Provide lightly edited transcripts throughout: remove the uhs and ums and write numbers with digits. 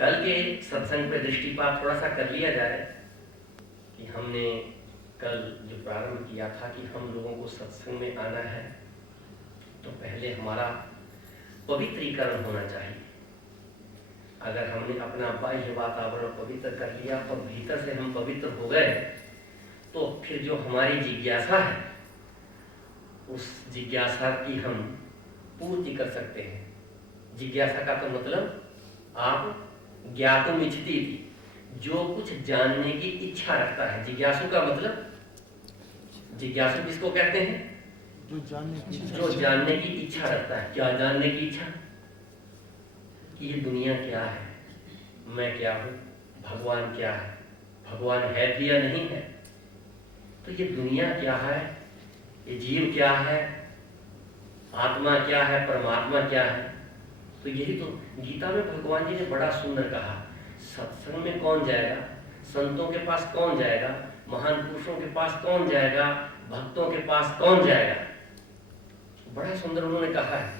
कल के सत्संग पे दृष्टिपात थोड़ा सा कर लिया जाए कि हमने कल जो प्रारंभ किया था कि हम लोगों को सत्संग में आना है तो पहले हमारा पवित्रीकरण होना चाहिए। अगर हमने अपना बाह्य वातावरण पवित्र कर लिया और भीतर से हम पवित्र हो गए तो फिर जो हमारी जिज्ञासा है उस जिज्ञासा की हम पूर्ति कर सकते हैं। जिज्ञासा का तो मतलब आप ज्ञातुम इच्छति थी, जो कुछ जानने की इच्छा रखता है। जिज्ञासु का मतलब, जिज्ञासु किसको कहते हैं? जो जानने की इच्छा रखता है। क्या जानने की इच्छा? कि ये दुनिया क्या है, मैं क्या हूँ, भगवान क्या है, भगवान है भी या नहीं है, तो ये दुनिया क्या है, ये जीव क्या है, आत्मा क्या है, परमात्मा क्या है। तो यही तो गीता में भगवान जी ने बड़ा सुंदर कहा। सत्संग में कौन जाएगा, संतों के पास कौन जाएगा, महान पुरुषों के पास कौन जाएगा, भक्तों के पास कौन जाएगा। बड़ा सुंदर उन्होंने कहा है,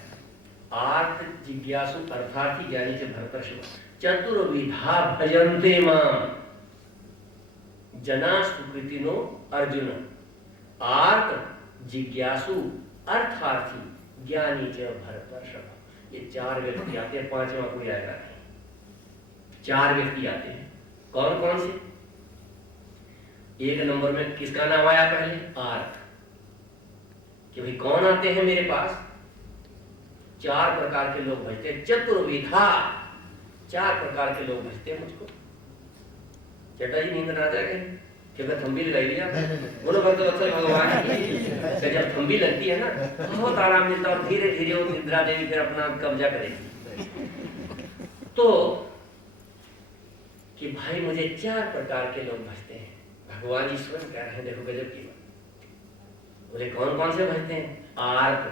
आर्त जिज्ञासु अर्थार्थी ज्ञानी से भरतर्षभ चतुर्विधा भजन्ते माम जना सुकृतिनो अर्जुन। आर्त जिज्ञासु अर्थार्थी ज्ञानी च भरतर्षभ। ये चार व्यक्ति आते हैं, पांचवा कोई आएगा नहीं। चार व्यक्ति आते हैं। कौन कौन से? एक नंबर में किसका नाम आया पहले? आर्त। कि भाई कौन आते हैं मेरे पास? चार प्रकार के लोग भजते हैं। चतुर्विधा, चार प्रकार के लोग भजते हैं मुझको। चटा जी नींद आ जाएगा क्या? थंबी लगाई लिया बोलो भक्त वत्सल भगवान की। जब थंबी लगती है ना बहुत आराम मिलता है और धीरे धीरे वो निद्रा देवी फिर अपना कब्जा करेगी। तो कि भाई मुझे चार प्रकार के लोग भजते हैं। भगवान जी स्वयं कह रहे हैं, देखो गजब की बात। बोले कौन कौन से भजते हैं? आर्त,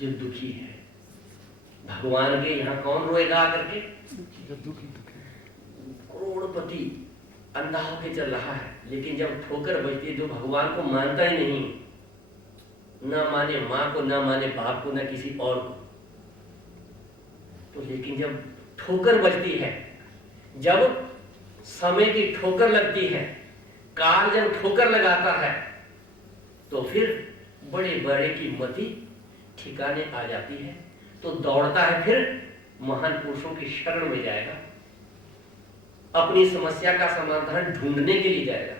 जो दुखी है। भगवान के यहाँ कौन रोएगा आकर के? करोड़पति अंधा होके चल रहा है, लेकिन जब ठोकर बजती है, जो भगवान को मानता ही नहीं, ना माने माँ को, ना माने बाप को, ना किसी और को, तो लेकिन जब ठोकर बजती है, जब समय की ठोकर लगती है, काल जब ठोकर लगाता है, तो फिर बड़े बड़े की मति ठिकाने आ जाती है। तो दौड़ता है, फिर महान पुरुषों की शरण में जाएगा, अपनी समस्या का समाधान ढूंढने के लिए जाएगा।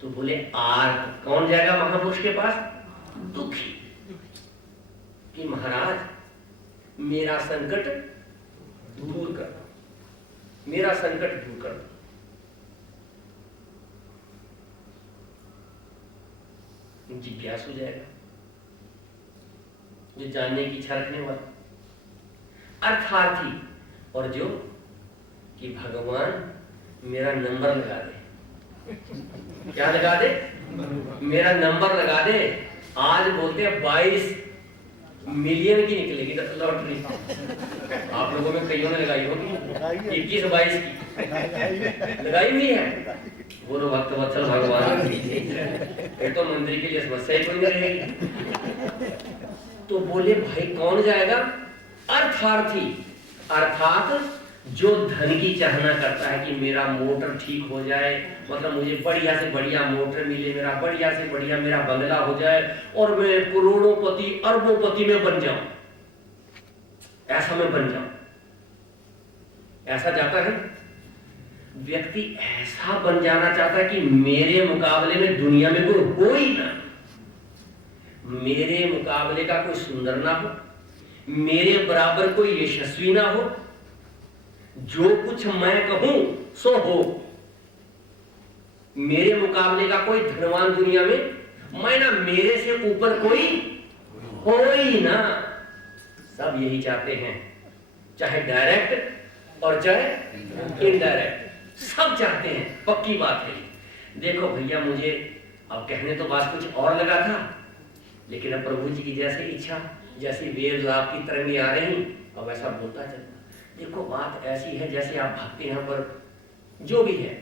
तो बोले आर्त, कौन जाएगा महापुरुष के पास? दुखी। कि महाराज मेरा संकट दूर कर दो, मेरा संकट दूर कर दो। जिज्ञासु जाएगा, जो जानने की इच्छा रखने वाला। अर्थार्थी, और जो कि भगवान मेरा नंबर लगा दे। क्या लगा दे? मेरा नंबर लगा दे। आज बोलते हैं 22 मिलियन की निकलेगी लॉटरी। आप लोगों में कईयों ने लगाई होगी, 21-22 की लगाई हुई है। बोलो भक्त वत्सल भगवान की। फिर तो मंदिर के लिए समस्या ही कोई नहीं रहेगी। तो बोले भाई कौन जाएगा? अर्थार्थी, अर्थात जो धन की चाहना करता है कि मेरा मोटर ठीक हो जाए, मतलब मुझे बढ़िया से बढ़िया मोटर मिले, मेरा बढ़िया से बढ़िया मेरा बंगला हो जाए और मैं करोड़ोंपति अरबोंपति में बन जाऊं, ऐसा मैं बन जाऊं। ऐसा चाहता है व्यक्ति, ऐसा बन जाना चाहता है कि मेरे मुकाबले में दुनिया में कोई हो ही ना, मेरे मुकाबले का कोई सुंदर ना हो, मेरे बराबर कोई यशस्वी ना हो, जो कुछ मैं कहूं सो हो, मेरे मुकाबले का कोई धनवान दुनिया में, मैं ना मेरे से ऊपर कोई हो ही ना। सब यही चाहते हैं, चाहे डायरेक्ट और चाहे इनडायरेक्ट, सब चाहते हैं। पक्की बात है। देखो भैया, मुझे अब कहने तो बात कुछ और लगा था, लेकिन अब प्रभु जी की जैसी इच्छा, जैसी वेद लाभ की तरंगें आ रही, अब ऐसा बोलता चलता। देखो बात ऐसी है, जैसे आप भक्त यहाँ पर जो भी है,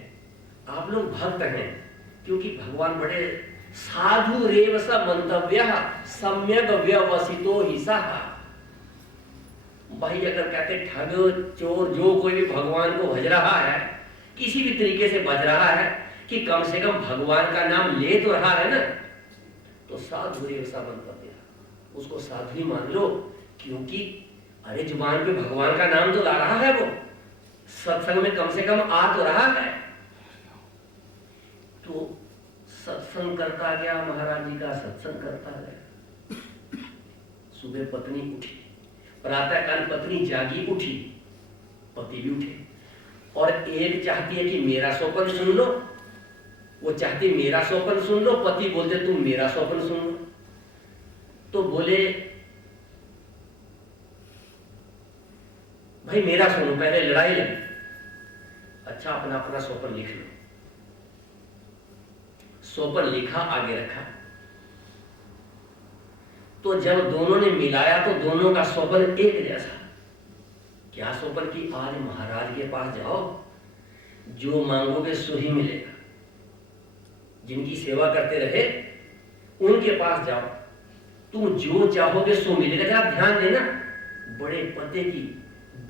आप लोग भक्त हैं क्योंकि भगवान बड़े साधु रेव स मंतव्य सम्यक व्यवसितो ही सह। भाई अगर कहते ठग चोर जो कोई भी भगवान को भज रहा है, किसी भी तरीके से भज रहा है, कि कम से कम भगवान का नाम ले तो रहा है ना, तो साधु ऐसा बन कर दिया, उसको साधु ही मान लो। क्योंकि अरे जुबान पे भगवान का नाम तो ला रहा है, वो सत्संग में कम से कम आ तो रहा है। तो सत्संग करता गया, महाराज जी का सत्संग करता गया। सुबह पत्नी उठी, प्रातः काल पत्नी जागी उठी, पति भी उठे, और एक चाहती है कि मेरा स्वप्न सुन लो, वो चाहती मेरा स्वप्न सुन लो, पति बोलते तुम मेरा स्वप्न सुन लो। तो बोले भाई मेरा सुनो, पहले लड़ाई लगी। अच्छा अपना अपना स्वप्न लिख लो। स्वप्न लिखा, आगे रखा। तो जब दोनों ने मिलाया तो दोनों का स्वप्न एक जैसा। क्या स्वप्न? की आज महाराज के पास जाओ, जो मांगोगे सो ही मिलेगा। जिनकी सेवा करते रहे उनके पास जाओ, तुम जो चाहोगे सो मिलेगा। जरा ध्यान देना, बड़े पते की,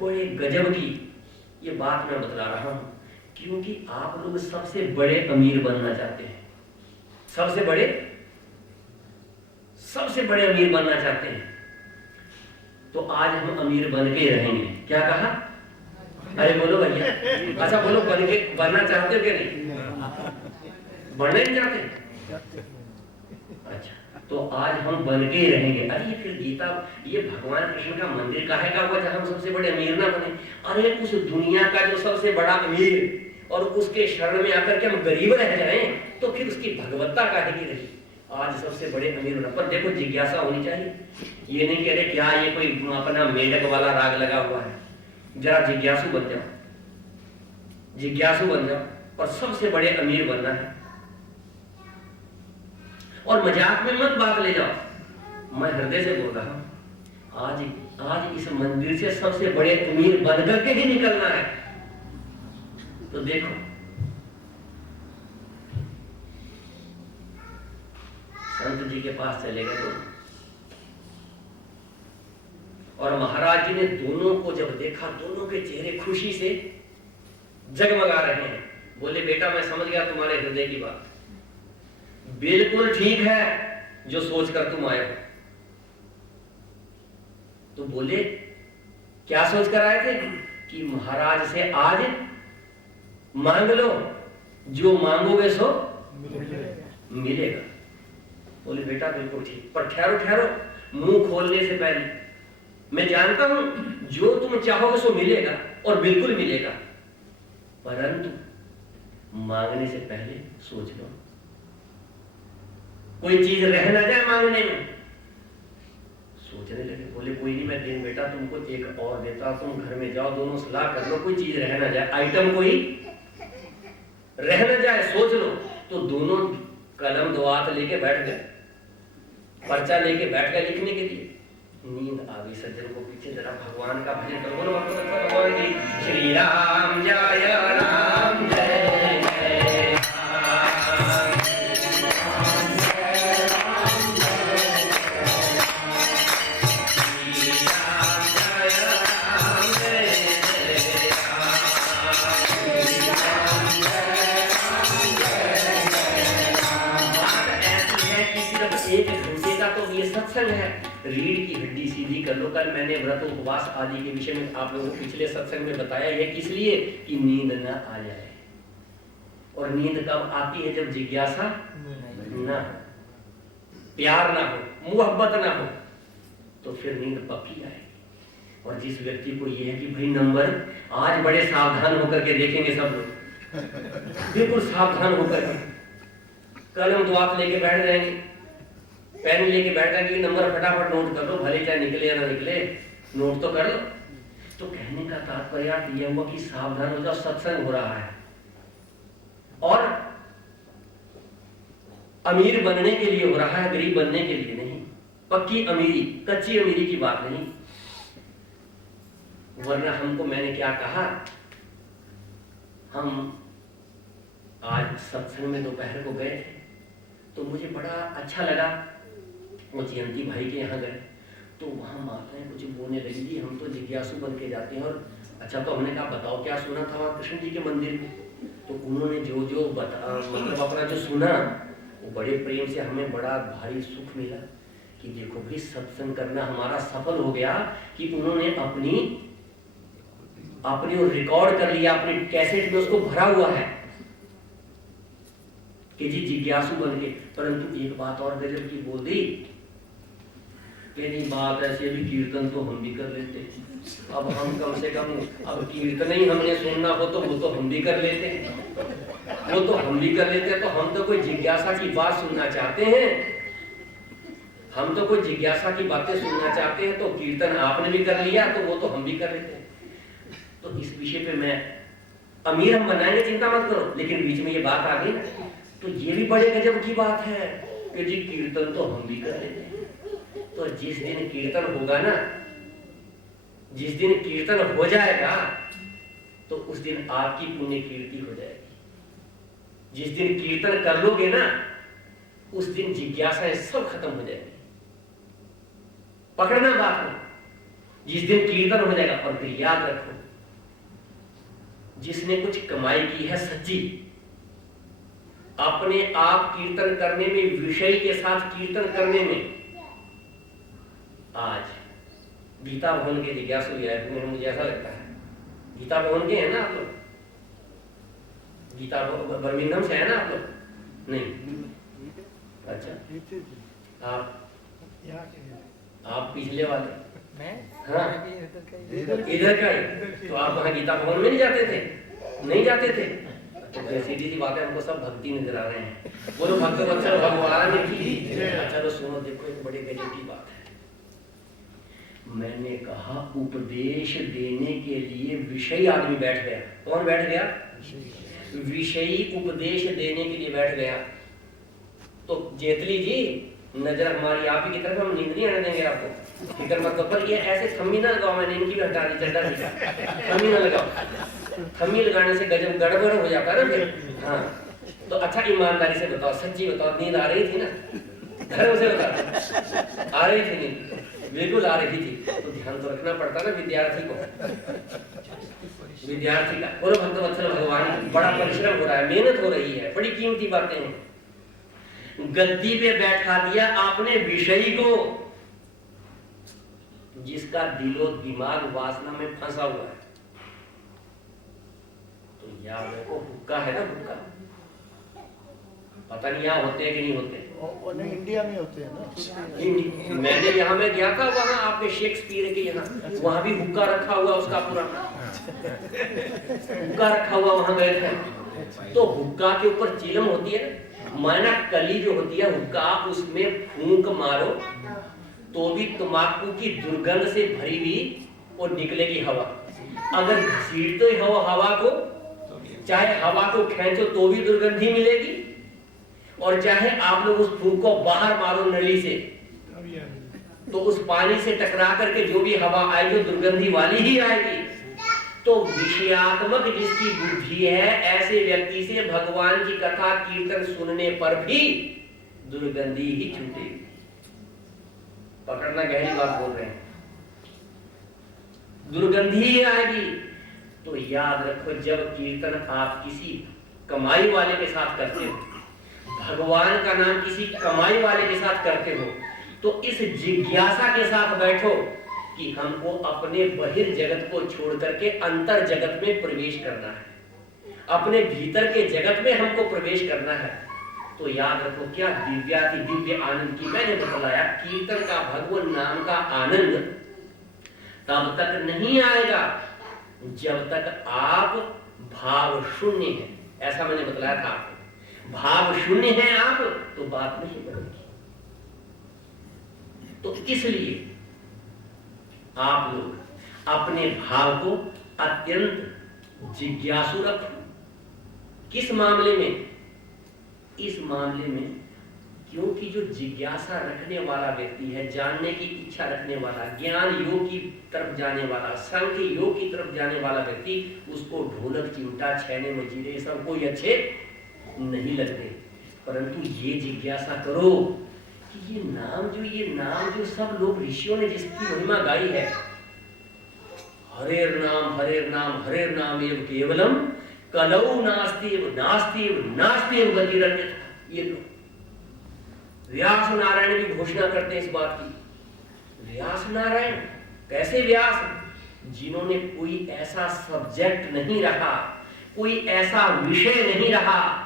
बड़े गजब की ये बात मैं बतला रहा हूं, क्योंकि आप लोग सबसे बड़े अमीर बनना चाहते हैं, सबसे बड़े अमीर बनना चाहते हैं। तो आज हम अमीर बन के रहेंगे। क्या कहा? अरे बोलो भैया, अच्छा बोलो, बन के बनना चाहते हो कि नहीं? बनना नहीं चाहते? अच्छा, तो आज हम बन के ही रहेंगे। अरे फिर गीता, ये भगवान कृष्ण का मंदिर काहे का हुआ जहां हम सबसे बड़े अमीर ना बने? अरे उस दुनिया का जो सबसे बड़ा अमीर और उसके शरण में आकर के हम गरीब रह जाएं, तो फिर उसकी भगवत्ता काहे की रही? आज सबसे बड़े अमीर होना, पर देखो जिज्ञासा होनी चाहिए। ये नहीं कह रहे क्या ये कोई अपना मेढक वाला राग लगा हुआ है। जरा जिज्ञासु बन जाओ, जिज्ञासु बन जाओ, और सबसे बड़े अमीर बनना है। और मजाक में मत बात ले जाओ, मैं हृदय से बोल रहा हूं। आज इस मंदिर से सबसे बड़े अमीर बन करके ही निकलना है। तो देखो, संत जी के पास चले गए दोनों, और महाराज जी ने दोनों को जब देखा, दोनों के चेहरे खुशी से जगमगा रहे हैं। बोले बेटा मैं समझ गया तुम्हारे हृदय की बात, बिल्कुल ठीक है जो सोच कर तुम आए हो। तो बोले क्या सोच कर आए थे? कि महाराज से आज मांग लो, जो मांगोगे सो मिलेगा। बोले बेटा बिल्कुल ठीक, पर ठहरो ठहरो, मुंह खोलने से पहले मैं जानता हूं जो तुम चाहोगे सो मिलेगा, और बिल्कुल मिलेगा, परंतु मांगने से पहले सोच लो, कोई चीज रह ना जाए मांगने में। सोचने लगे, बोले कोई नहीं, मैं दिन बेटा तुमको एक और देता, तुम घर में जाओ, दोनों सलाह कर लो, कोई चीज रह ना जाए, आइटम कोई रह ना जाए, सोच लो। तो दोनों कलम दो हाथ लेके बैठ गए, पर्चा लेके बैठ गए लिखने के लिए। नींद आ गई सज्जन को। पीछे जरा भगवान का भजन करो, बोलो भगवान की श्री राम जय राम जय सत्संग है। रीढ़ की हड्डी सीधी कर लो। कल मैंने व्रत उपवास आदि के विषय में आप लोगों को पिछले सत्संग में बताया है, किस लिए? कि नींद न आ जाए। और नींद कब आती है? जब जिज्ञासा ना हो, प्यार ना हो, मोहब्बत ना हो, तो फिर नींद पक्की आएगी। और जिस व्यक्ति को ये है कि भाई नंबर, आज बड़े सावधान होकर के देखेंगे सब लोग, बिल्कुल सावधान होकर कलम दो हाथ लेके बैठ जाएंगे, पेन लेके बैठा कि नंबर फटाफट नोट कर लो, भले चाहे निकले या ना निकले, नोट तो कर लो। तो कहने का तात्पर्य यह हुआ कि सावधान हो जाओ, सत्संग हो रहा है। और अमीर बनने के लिए हो रहा है, गरीब बनने के लिए नहीं। पक्की अमीरी, कच्ची अमीरी की बात नहीं। वरना हमको, मैंने क्या कहा, हम आज सत्संग में दोपहर को गए थे, तो मुझे बड़ा अच्छा लगा। वो जयंती भाई के यहाँ गए, तो वहाँ माताएं कुछ बोलने लगी जी हम तो जिज्ञासु बन के जाते हैं। और अच्छा, तो हमने कहा बताओ क्या सुना था वहाँ कृष्ण जी के मंदिर में। तो उन्होंने जो जो मतलब अपना जो सुना वो बड़े प्रेम से, हमें बड़ा भारी सुख मिला कि देखो भाई सत्संग करना हमारा सफल हो गया कि उन्होंने अपनी रिकॉर्ड कर लिया, अपनी कैसेट में उसको भरा हुआ है कि जी जिज्ञासु बन के। परंतु एक बात और गजब की बोल दी कि नहीं बात ऐसी, अभी कीर्तन तो हम भी कर लेते, अब हम कम से कम अब कीर्तन ही हमने सुनना हो तो वो तो हम भी कर लेते हैं, वो तो हम भी कर लेते हैं। तो हम तो कोई जिज्ञासा की बात सुनना चाहते हैं, हम तो कोई जिज्ञासा की बातें सुनना चाहते हैं। तो कीर्तन आपने भी कर लिया तो वो तो हम भी कर लेते हैं। तो इस विषय पे मैं अमीर हम बनाएंगे, चिंता मत करो, लेकिन बीच में ये बात आ गई तो ये भी बड़े गजब की बात है कि जी कीर्तन तो हम भी कर लेते हैं। तो जिस दिन कीर्तन होगा ना, जिस दिन कीर्तन हो जाएगा तो उस दिन आपकी पुण्य कीर्ति हो जाएगी। जिस दिन कीर्तन कर लोगे ना उस दिन जिज्ञासाएं सब खत्म हो जाएगी। पकड़ना बात को, जिस दिन कीर्तन हो जाएगा। और फिर याद रखो, जिसने कुछ कमाई की है सच्ची, अपने आप कीर्तन करने में, विषय के साथ कीर्तन करने में, आज गीता भवन के जिज्ञासु है, मुझे ऐसा लगता है गीता भवन के हैं ना आप लोग, गीता बर्मिंघम से है ना आप लोग? नहीं, अच्छा आप पिछले वाले? हाँ इधर का ही। तो आप वहाँ गीता भवन में नहीं जाते थे? नहीं जाते थे? तो सीधी सी बात है, हमको सब भक्ति नजर आ रहे हैं। बोलो भक्त वत्सल भगवान की। अच्छा तो सुनो, देखो एक बड़े गजब की बात है। मैंने कहा उपदेश देने के लिए विषयी आदमी बैठ गया। कौन बैठ गया? विषयी उपदेश देने के लिए बैठ गया। तो जेतली जी नजर हमारी आप ही की तरफ, हम नींद नहीं आने देंगे आपको, फिक्र मत करो। पर ये ऐसे थम्मी ना लगाओ, मैंने इनकी भी हटा दी चड्डा जी का, थम्मी ना लगाओ। थम्मी लगाने से गजब गड़बड़ हो जाता है ना फिर। हाँ तो अच्छा ईमानदारी से बताओ, सच्ची बताओ, नींद आ रही थी ना? धर्म से बताओ, आ रही थी नींद? बिल्कुल आ रही थी। तो ध्यान तो रखना पड़ता ना विद्यार्थी को, विद्यार्थी का। बोलो भक्त वत्सल भगवान, बड़ा परिश्रम हो रहा है, मेहनत हो रही है, बड़ी कीमती बातें हैं। गद्दी पे बैठा दिया आपने विषयी को, जिसका दिलो दिमाग वासना में फंसा हुआ है। तो याद रखो, हुक्का है ना, हुक्का, पता नहीं यहाँ होते हैं कि नहीं होते? नहीं, इंडिया में होते हैं ना। मैंने यहाँ में गया था, वहाँ आपके शेक्सपियर के यहाँ, वहाँ भी हुक्का रखा हुआ, उसका पूरा हुक्का रखा हुआ, वहाँ गए थे। तो हुक्का के ऊपर चिलम होती है, माना कली जो होती है हुक्का, उसमें फूंक मारो तो भी तंबाकू की दुर्गंध से भरी हुई वो निकलेगी हवा। अगर घसीटते हो हवा को, चाहे हवा को खींचो तो भी दुर्गंध ही मिलेगी, और चाहे आप लोग उस फूंक को बाहर मारो नली से, तो उस पानी से टकरा करके जो भी हवा आएगी दुर्गंधी वाली ही आएगी। तो विषयात्मक जिसकी बुद्धि है, ऐसे व्यक्ति से भगवान की कथा कीर्तन सुनने पर भी दुर्गंधी ही छूटेगी। पकड़ना, गहरी बात बोल रहे हैं, दुर्गंधी ही आएगी। तो याद रखो, जब कीर्तन आप किसी कमाई वाले के साथ करते हो, भगवान का नाम किसी कमाई वाले के साथ करते हो, तो इस जिज्ञासा के साथ बैठो कि हमको अपने बहिर् जगत को छोड़ करके अंतर जगत में प्रवेश करना है, अपने भीतर के जगत में हमको प्रवेश करना है। तो याद रखो, क्या दिव्याति दिव्य आनंद की मैंने बताया, कीर्तन का, भगवान नाम का आनंद तब तक नहीं आएगा जब तक आप भाव शून्य हैं। ऐसा मैंने बताया था आपको, भाव शून्य है आप तो बात नहीं बनेगी। तो इसलिए आप लोग अपने भाव को अत्यंत जिज्ञासु रखो। किस मामले में? इस मामले में क्योंकि जो जिज्ञासा रखने वाला व्यक्ति है, जानने की इच्छा रखने वाला, ज्ञान योग की तरफ जाने वाला, सांख्य योग की तरफ जाने वाला व्यक्ति, उसको ढोलक, चिमटा, छैने, मजीरे सब कोई अच्छे नहीं लगते। परंतु ये जिज्ञासा करो कि कि ये नाम जो सब लोग ऋषियों ने जिसकी महिमा गाई है, हरेर नाम हरेर नाम एव केवलम कलौ नास्ति गतिरन्यथा। ये लोग व्यास नारायण भी घोषणा करते हैं इस बात की। व्यास नारायण कैसे व्यास? जिन्होंने कोई ऐसा सब्जेक्ट नहीं रखा, कोई ऐसा विषय नहीं रहा,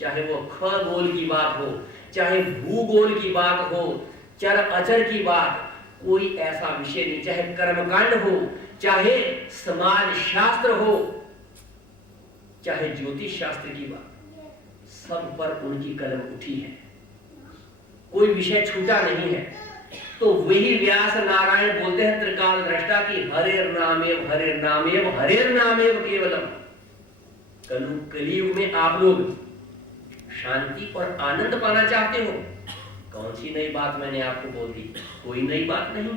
चाहे वो खगोल की बात हो, चाहे भूगोल की बात हो, चर अचर की बात, कोई ऐसा विषय नहीं, चाहे कर्मकांड हो, चाहे समाज शास्त्र हो, चाहे ज्योतिष शास्त्र की बात, सब पर उनकी कलम उठी है, कोई विषय छूटा नहीं है। तो वही व्यास नारायण बोलते हैं त्रिकाल दृष्टा की हरेर नामेव केवलम। कलयुग में आप लोग शांति और आनंद पाना चाहते हो, कौन सी नई बात मैंने आपको बोल दी? कोई नई बात नहीं,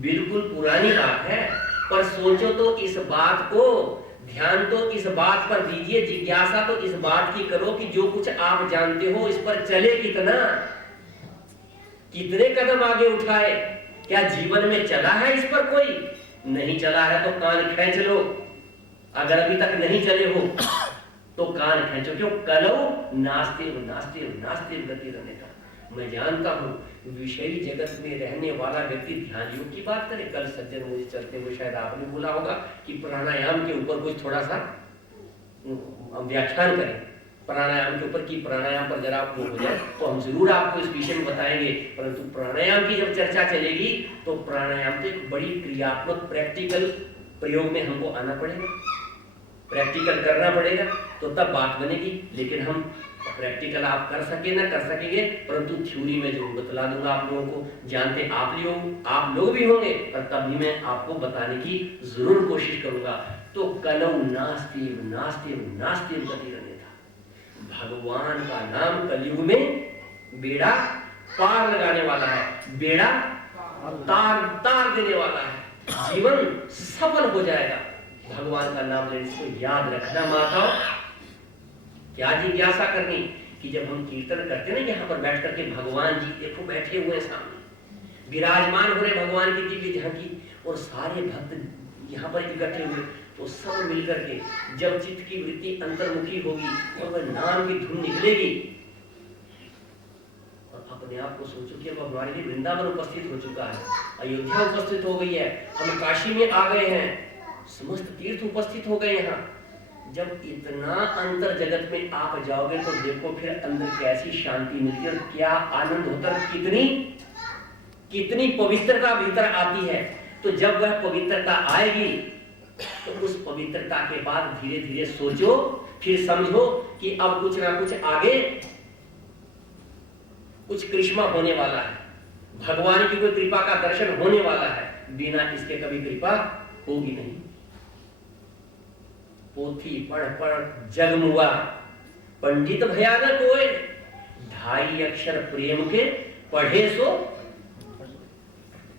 बिल्कुल पुरानी बात है। पर सोचो तो इस बात को, ध्यान तो इस बात पर दीजिए, जिज्ञासा तो इस बात की करो कि जो कुछ आप जानते हो इस पर चले कितना, कितने कदम आगे उठाए। क्या जीवन में चला है इस पर? कोई नहीं चला है तो कान खींच लो। अगर अभी तक नहीं चले हो तो कान खींचो। क्यों? कलौ नास्ति गतिरन्यथा। मैं जानता हूं विषयी जगत में रहने वाला व्यक्ति ध्यान योग की बात करे। कल सज्जन मुझे चलते हुए शायद आपने बोला होगा कि प्राणायाम के ऊपर कुछ थोड़ा सा व्याख्यान करें, प्राणायाम के ऊपर, कि प्राणायाम पर जरा आप हो जाए तो हम जरूर आपको इस विषय में बताएंगे। परंतु प्राणायाम की जब चर्चा चलेगी तो प्राणायाम तो एक बड़ी क्रियात्मक प्रैक्टिकल प्रयोग में हमको आना पड़ेगा, प्रैक्टिकल करना पड़ेगा, तो तब बात बनेगी। लेकिन हम प्रैक्टिकल आप कर सके ना कर सकेंगे, परंतु थ्योरी में जरूर बतला दूंगा आप लोगों को। जानते आप लोग भी होंगे, पर तब भी मैं आपको बताने की जरूर कोशिश करूंगा। तो कलौ नास्ति गतिरन्यथा। भगवान का नाम कलयुग में बेड़ा पार लगाने वाला है, बेड़ा तार देने वाला है, जीवन सफल हो जाएगा भगवान का नाम लेने से। याद रखना माताओं, क्या जिज्ञासा करनी कि जब हम कीर्तन करते हैं ना, यहाँ पर बैठ करके भगवान जी देखो बैठे हुए सामने, विराजमान हो रहे भगवान की दिव्य झांकी, और सारे भक्त यहाँ पर इकट्ठे हुए, तो सब मिलकर के जब चित्त की वृत्ति अंतर्मुखी होगी और वह नाम की धुन निकलेगी, और अपने आप को सोचो कि अब हमारे लिए वृंदावन उपस्थित हो चुका है, अयोध्या उपस्थित हो गई है, हम काशी में आ गए हैं, समस्त तीर्थ उपस्थित हो गए यहाँ। जब इतना अंतर जगत में आप जाओगे तो देखो फिर अंदर कैसी शांति मिलती है और क्या आनंद होता है, कितनी पवित्रता भीतर आती है। तो जब वह पवित्रता आएगी तो उस पवित्रता के बाद धीरे धीरे सोचो, फिर समझो कि अब कुछ ना कुछ आगे कुछ करिश्मा होने वाला है, भगवान की कोई कृपा का दर्शन होने वाला है, बिना इसके कभी कृपा होगी नहीं। पोथी पढ़ जगमुआ पंडित भयानक होए, 2.5 अक्षर प्रेम के पढ़े सो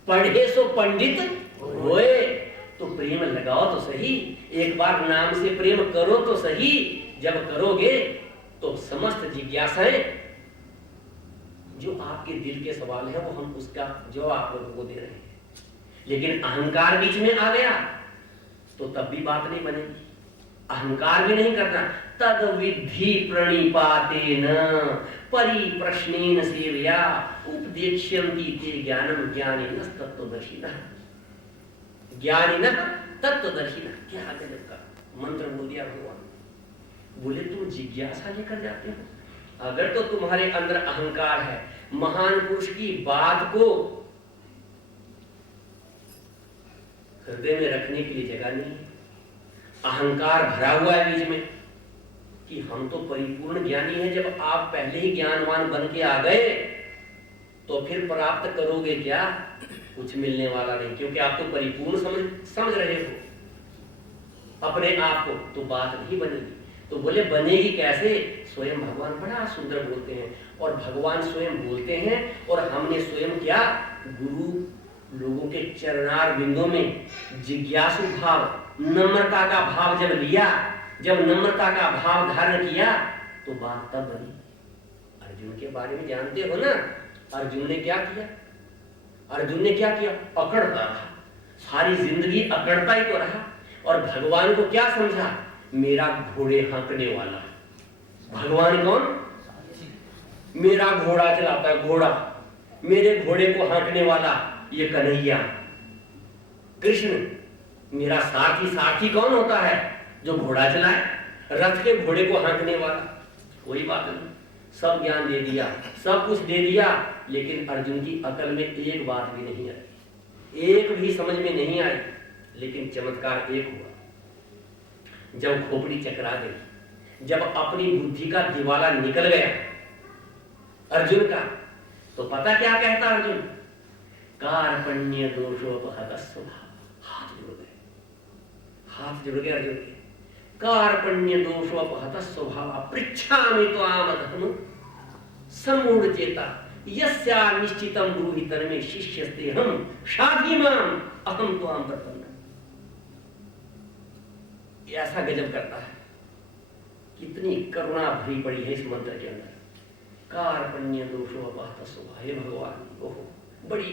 पंडित होए। तो प्रेम लगाओ तो सही, एक बार नाम से प्रेम करो तो सही। जब करोगे तो समस्त जिज्ञासाएं जो आपके दिल के सवाल है वो हम उसका जवाब आप लोगों को दे रहे हैं। लेकिन अहंकार बीच में आ गया तो तब भी बात नहीं बनेगी। अहंकार भी नहीं करना। तद विधि प्रणिपातेन परिप्रश्नेन सेवया उपदेक्ष्यन्ति ते ज्ञानम ज्ञानिनः तत्त्वदर्शिनः। ज्ञानिनः तत्त्वदर्शिनः। क्या गजब का मंत्र बोल दिया भगवान। बोले तुम जिज्ञासा लेकर जाते हो, अगर तो तुम्हारे अंदर अहंकार है, महान पुरुष की बात को हृदय में रखने के लिए जगह नहीं है, अहंकार भरा हुआ है बीच में कि हम तो परिपूर्ण ज्ञानी हैं। जब आप पहले ही ज्ञानवान बन के आ गए तो फिर प्राप्त करोगे क्या? कुछ मिलने वाला नहीं, क्योंकि आप तो परिपूर्ण समझ रहे हो अपने आप को, तो बात नहीं बनेगी। तो बोले बनेगी कैसे? स्वयं भगवान बड़ा सुंदर बोलते हैं, और भगवान स्वयं बोलते हैं, और हमने स्वयं क्या गुरु लोगों के चरणार बिंदों में जिज्ञासु भाव, नम्रता का भाव जब लिया, जब नम्रता का भाव धारण किया तो बात तब बनी। अर्जुन के बारे में जानते हो ना, अर्जुन ने क्या किया? अर्जुन ने क्या किया? अकड़ता रहा, सारी जिंदगी अकड़ता ही तो रहा। और भगवान को क्या समझा? मेरा घोड़े हाँकने वाला। भगवान कौन? मेरा घोड़ा चलाता है, घोड़ा, मेरे घोड़े को हाँकने वाला ये कन्हैया कृष्ण। मेरा सारथी। सारथी कौन होता है? जो घोड़ा चलाए, रथ के घोड़े को हाँकने वाला। कोई बात नहीं, सब ज्ञान दे दिया, सब कुछ दे दिया, लेकिन अर्जुन की अकल में एक बात भी नहीं आई, एक भी समझ में नहीं आई। लेकिन चमत्कार एक हुआ, जब खोपड़ी चकरा गई, जब अपनी बुद्धि का दिवाला निकल गया अर्जुन का, तो पता क्या कहता अर्जुन? कार्पण्य दोषोपहत स्वभाव। हाथ जुड़ गए, हाथ जुड़ गए अर्जुन के। कार्पण्य दोषोपहत स्वभाव पृच्छामि त्वाम धर्म समूढ़ चेता यस्या निश्चितम ब्रूहि तन्मे शिष्यस्ते हम शाधि माम अहम त्वाम प्रपन्न। ऐसा गजब करता है, कितनी करुणा भरी पड़ी है इस मंत्र के अंदर। कार्पण्य दोषोपहत स्वभाव। हे भगवान, ओहो, बड़ी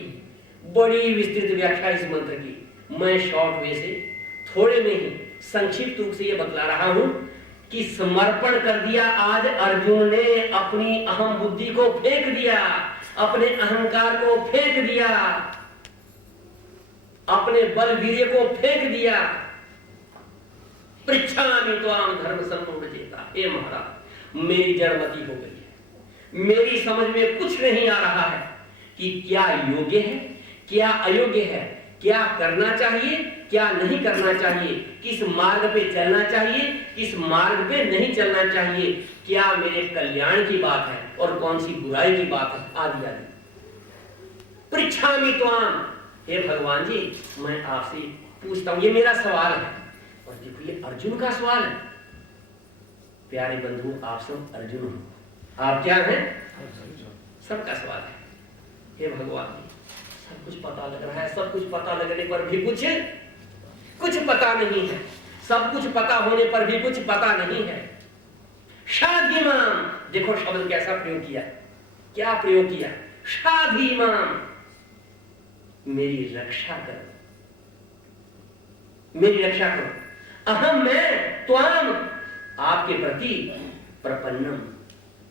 बड़ी विस्तृत व्याख्या इस मंत्र की। मैं शॉर्ट वे से, थोड़े में ही संक्षिप्त रूप से ये बतला रहा हूं कि समर्पण कर दिया आज अर्जुन ने, अपनी अहम बुद्धि को फेंक दिया, अपने अहंकार को फेंक दिया, अपने बलवीर्य को फेंक दिया। पृच्छामि त्वाम धर्म सम्मूढ़ चेता। हे महाराज, मेरी जड़मती हो गई है, मेरी समझ में कुछ नहीं आ रहा है कि क्या योग्य है, क्या अयोग्य है, क्या करना चाहिए, क्या नहीं करना चाहिए, किस मार्ग पे चलना चाहिए, किस मार्ग पे नहीं चलना चाहिए, क्या मेरे कल्याण की बात है और कौन सी बुराई की बात है, आदि आदि। पृच्छामि त्वाम। हे भगवान जी, मैं आपसे पूछता हूं, ये मेरा सवाल है। और देखो, ये अर्जुन का सवाल है। प्यारे बंधु, आप सब अर्जुन हो, आप क्या हैं? सबका सवाल है। हे भगवान जी, सब कुछ पता लग रहा है, सब कुछ पता लगने पर भी कुछ पता नहीं है, सब कुछ पता होने पर भी कुछ पता नहीं है। शाधीमाम। देखो शब्द कैसा प्रयोग किया, क्या प्रयोग किया? शाधीमाम, मेरी रक्षा करो, मेरी रक्षा करो। अहम, मैं, त्वाम, आपके प्रति, प्रपन्नम,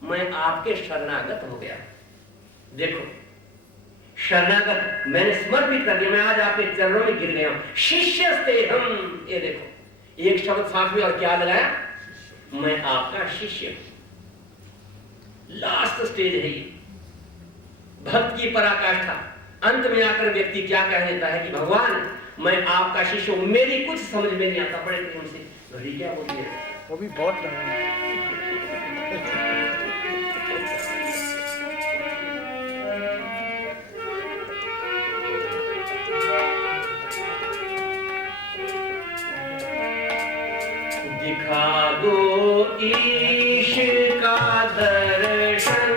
मैं आपके शरणागत हो गया। देखो, शरणागत, मैंने समर्पित कर दिया, मैं आज आपके चरणों में गिर गया हूं। शिष्यस्ते हम। ये देखो, एक शब्द साथ में और क्या लगाया? मैं आपका शिष्य हूं। लास्ट स्टेज है ये, भक्त की पराकाष्ठा। अंत में आकर व्यक्ति क्या कह देता है कि भगवान, मैं आपका शिष्य हूं, मेरी कुछ समझ में नहीं आता। बड़े प्रेम से घड़ी क्या बोलती है, वो भी बहुत लगा है। दिखा दो ईश का दर्शन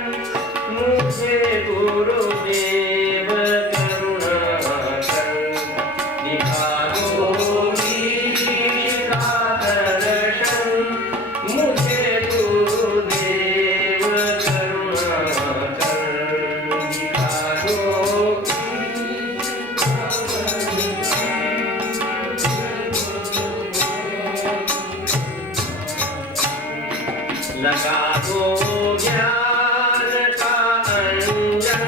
मुझे गुरुदेव करुणा कर। दिखा दो ईश का दर्शन मुझे गुरुदेव करुणा कर। दिखा दो लगा दो ज्ञान का अंजन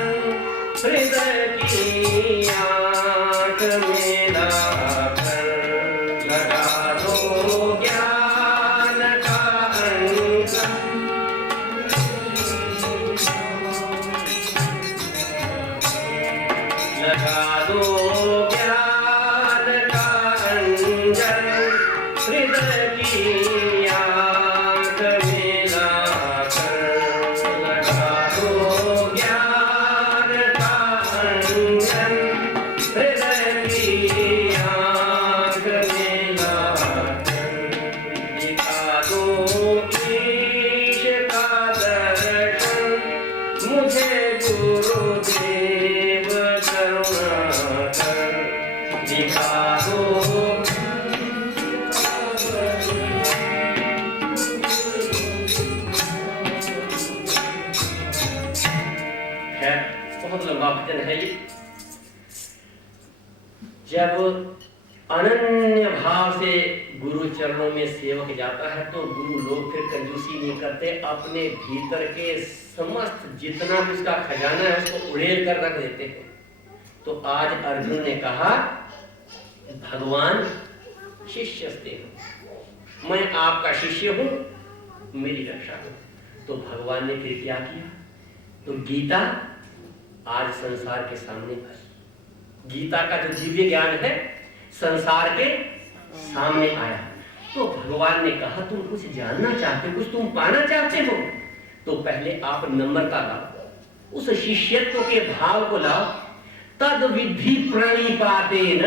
हृदय की आँख में लाकर। लगा दो ज्ञान का अंजन, लगा दो ज्ञान का अंजन हृदय की आँख में लाकर। लगा दो ज्ञान का अंजन हृदय की आँख में लाकर। गुरु चरणों में सेवक जाता है तो गुरु लोग फिर कंजूसी नहीं करते, अपने भीतर के समस्त जितना भी उसका खजाना है उसको उड़ेल कर रख देते हैं। तो आज अर्जुन ने कहा भगवान शिष्यस्ते हो, मैं आपका शिष्य हूं, मेरी रक्षा करो। तो भगवान ने फिर क्या किया? तो गीता आज संसार के सामने, गीता का जो दिव्य ज्ञान है संसार के सामने आया। तो भगवान ने कहा तुम कुछ जानना चाहते हो, कुछ तुम पाना चाहते हो, तो पहले आप नम्रता लाओ, उस शिष्यत्व के भाव को लाओ। तद विधि प्रणिपातेन,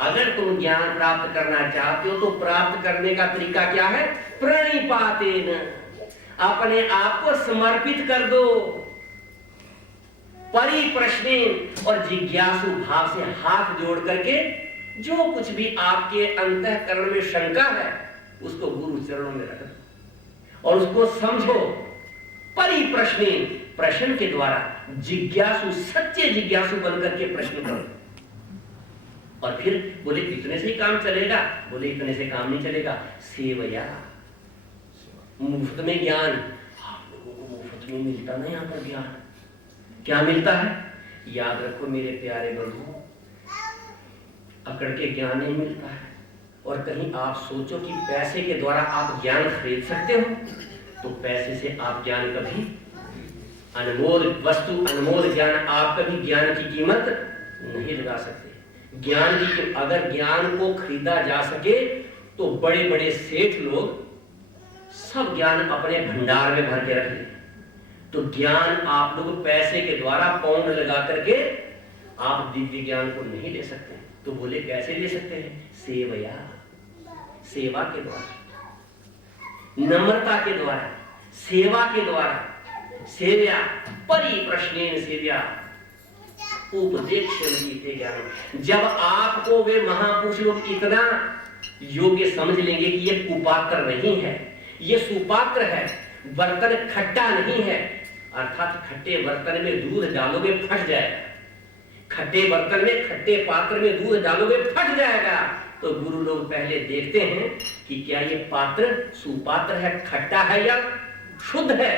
अगर तुम ज्ञान प्राप्त करना चाहते हो तो प्राप्त करने का तरीका क्या है? प्रणिपातेन, अपने आप को समर्पित कर दो। परिप्रश्नेन, और जिज्ञासु भाव से हाथ जोड़ करके जो कुछ भी आपके अंतःकरण में शंका है उसको गुरु चरणों में रख दो और उसको समझो। परिप्रश्नेन, प्रश्न के द्वारा जिज्ञासु, सच्चे जिज्ञासु बनकर के प्रश्न करो। और फिर बोले इतने से ही काम चलेगा? बोले इतने से काम नहीं चलेगा। सेवया, मुफ्त में ज्ञान, आप लोगों को मुफ्त में मिलता नहीं यहाँ पर ज्ञान। क्या मिलता है? याद रखो मेरे प्यारे बंधु, अकड़ के ज्ञान नहीं मिलता है। और कहीं आप सोचो कि पैसे के द्वारा आप ज्ञान खरीद सकते हो, तो पैसे से आप ज्ञान कभी, अनमोल वस्तु, अनमोल ज्ञान, आप कभी ज्ञान की कीमत नहीं लगा सकते। ज्ञान की, अगर ज्ञान को खरीदा जा सके तो बड़े बड़े सेठ लोग सब ज्ञान अपने भंडार में भर के रख लेते। तो ज्ञान आप लोग पैसे के द्वारा पाउंड लगा करके आप दिव्य ज्ञान को नहीं ले सकते। तो बोले कैसे ले सकते हैं? सेवया, सेवा के द्वारा, नम्रता के द्वारा, सेवा के द्वारा। सेव्या, परिप्रश्नेन सेव्या, उपदेक्षण जीते ज्ञान। जब आपको वे महापुरुष लोग इतना योग्य समझ लेंगे कि ये कुपात्र नहीं है, ये सुपात्र है, बर्तन खट्टा नहीं है, अर्थात खट्टे बर्तन में दूध डालोगे फट जाएगा, खट्टे बर्तन में, खट्टे पात्र में दूध डालोगे फट जाएगा। तो गुरु लोग पहले देखते हैं कि क्या ये पात्र सुपात्र है, खट्टा है या शुद्ध है।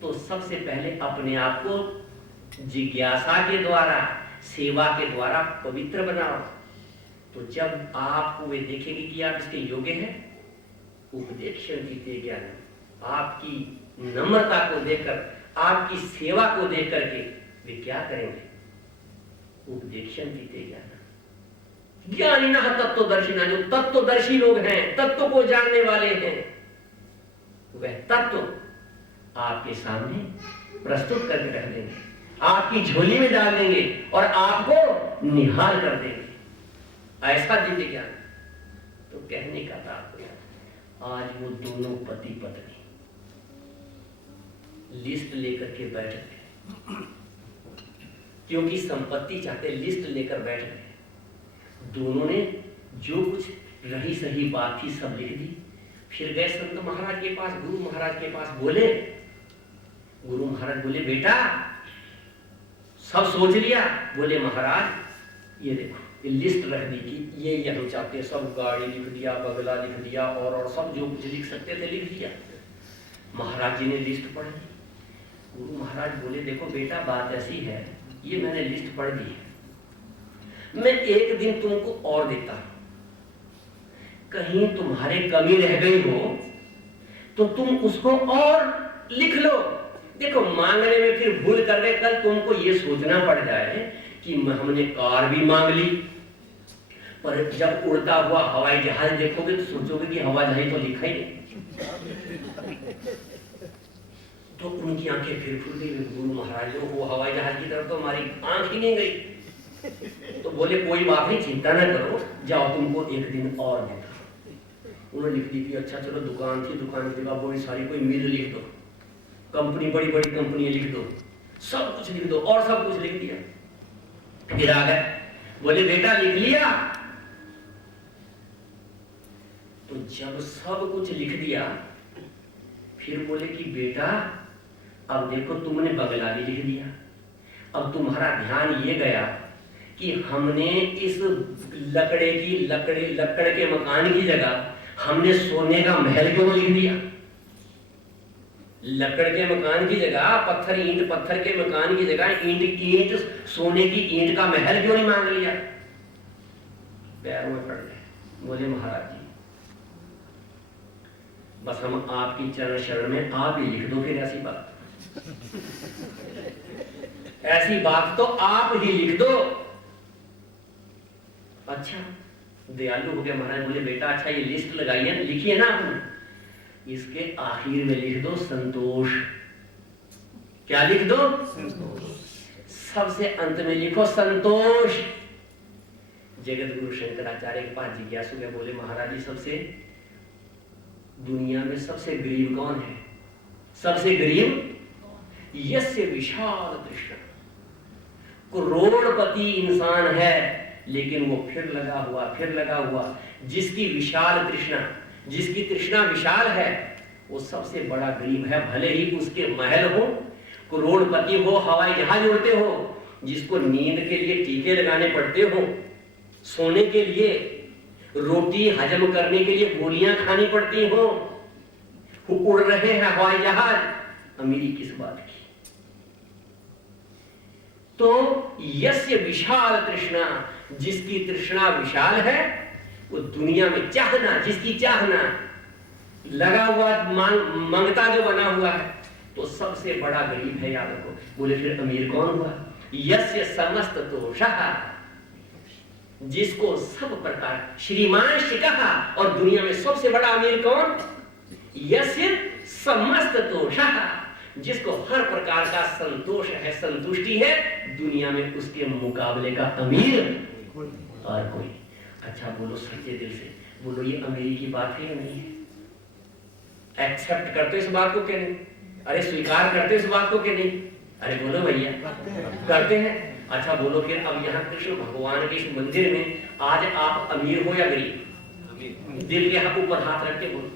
तो सबसे पहले अपने आप को जिज्ञासा के द्वारा, सेवा के द्वारा पवित्र बनाओ। तो जब आपको वे देखेंगे कि आप इसके योग्य हैं, उपदेक्षण जीते ज्ञान, आपकी नम्रता को देखकर, आपकी सेवा को देख करके वे क्या करेंगे? उपदेक्षण जीते ज्ञान। ज्ञानिना तत्वदर्शिना, जो तत्वदर्शी लोग हैं, तत्व को जानने वाले हैं, वह तत्व आपके सामने प्रस्तुत करके रख देंगे, आपकी झोली में डाल देंगे और आपको निहाल कर देंगे। ऐसा दिव्य ज्ञान। तो कहने का तात्पर्य, आज वो दोनों पति पत्नी लिस्ट लेकर के बैठ गए, क्योंकि संपत्ति चाहते, लिस्ट लेकर बैठ गए। दोनों ने जो कुछ रही सही बात थी सब लिख दी। फिर गए संत महाराज के पास, गुरु महाराज के पास। बोले, गुरु महाराज बोले बेटा सब सोच लिया? बोले महाराज ये देखो, ये लिस्ट रख दी कि ये हम चाहते हैं, सब गाड़ी लिख दिया, बगला लिख दिया, और सब जो कुछ लिख सकते थे लिख दिया। महाराज जी ने लिस्ट पढ़ ली। गुरु महाराज बोले देखो बेटा बात ऐसी है, ये मैंने लिस्ट पढ़ दी है, मैं एक दिन तुमको और देता हूं, कहीं तुम्हारे कमी रह गई हो तो तुम उसको और लिख लो। देखो मांगने में फिर भूल कर गए, कल तुमको ये सोचना पड़ जाए कि हमने कार भी मांग ली, पर जब उड़ता हुआ हवाई जहाज देखोगे तो सोचोगे कि हवाई जहाज तो लिखा ही नहीं। तो उनकी आंखें फिर खुल गई। गुरु महाराज वो हवाई जहाज की तरफ तो हमारी आंख ही नहीं गई। तो बोले कोई बात नहीं, चिंता ना करो, जाओ तुमको एक दिन और देता। उन्होंने लिख दी कि अच्छा चलो, दुकान थी, दुकान की जगह बड़ी सारी कोई मिल लिख दो, कंपनी, बड़ी बड़ी कंपनी लिख दो, सब कुछ लिख दो, और सब कुछ लिख दिया। फिर आ गए, बोले बेटा लिख लिया? तो जब सब कुछ लिख दिया फिर बोले कि बेटा अब देखो तुमने बगला भी लिख दिया, अब तुम्हारा ध्यान ये गया कि हमने इस लकड़ के मकान की जगह हमने सोने का महल क्यों लिख दिया? लकड़ के मकान की जगह पत्थर के मकान की जगह ईंट सोने की ईंट का महल क्यों नहीं मांग लिया? पैरों में पड़ गए। बोले महाराज जी, बस हम आपकी चरण शरण में, आप ही लिख दो फिर ऐसी बात। ऐसी बात तो आप ही लिख दो। अच्छा, दयालु हो गया महाराज। बोले बेटा अच्छा ये लिस्ट लगाइए, लिखिए ना आपने, इसके आखिर में लिख दो संतोष। क्या लिख दो? संतोष। सबसे अंत में लिखो संतोष। जगत गुरु शंकराचार्य के पास जिज्ञासु गए। बोले महाराज जी, सबसे दुनिया में सबसे गरीब कौन है? सबसे गरीब यस्य विशाल तृष्णा। करोड़पति इंसान है लेकिन वो फिर लगा हुआ। जिसकी विशाल तृष्णा, जिसकी तृष्णा विशाल है, वो सबसे बड़ा गरीब है। भले ही उसके महल हो, करोड़पति हो, हवाई जहाज उड़ते हो, जिसको नींद के लिए टीके लगाने पड़ते हो, सोने के लिए, रोटी हजम करने के लिए गोलियां खानी पड़ती हो, उड़ रहे हैं हवाई जहाज, अमीरी किस बात की? तो यस्य विशाल तृष्णा, जिसकी तृष्णा विशाल है, वो दुनिया में चाहना, जिसकी चाहना लगा हुआ, मंगता जो बना हुआ है, तो सबसे बड़ा गरीब है। याद रखो। बोले फिर अमीर कौन हुआ? यस्य समस्त तोषः, जिसको सब प्रकार श्रीमान कहा। और दुनिया में सबसे बड़ा अमीर कौन? यस्य समस्त तोषः, जिसको हर प्रकार का संतोष है, संतुष्टि है, दुनिया में उसके मुकाबले का अमीर और कोई। अच्छा बोलो सच्चे दिल से, बोलो ये अमीरी की बात है या नहीं है? एक्सेप्ट करते इस बात को कि नहीं? अरे स्वीकार करते इस बात को कि नहीं? अरे बोलो भैया, करते हैं। अच्छा बोलो फिर, अब यहाँ कृष्ण भगवान के इस मंदिर में आज आप अमीर हो या गरीब? दिल के ऊपर हाथ रख के बोलो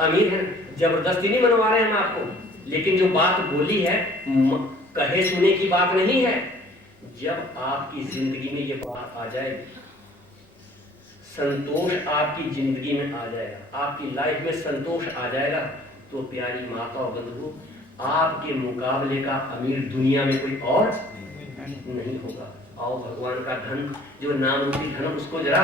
अमीर है। जबरदस्ती नहीं मनवा रहे हम आपको, लेकिन जो बात बोली है कहे सुने की बात नहीं है। जब आपकी जिंदगी में ये बात आ जाएगी, संतोष आपकी जिंदगी में आ जाएगा, आपकी लाइफ में संतोष आ जाएगा, तो प्यारी माता और बंधु, आपके मुकाबले का अमीर दुनिया में कोई और नहीं होगा। आओ भगवान का धन, जो नाम रूपी धन, उसको जरा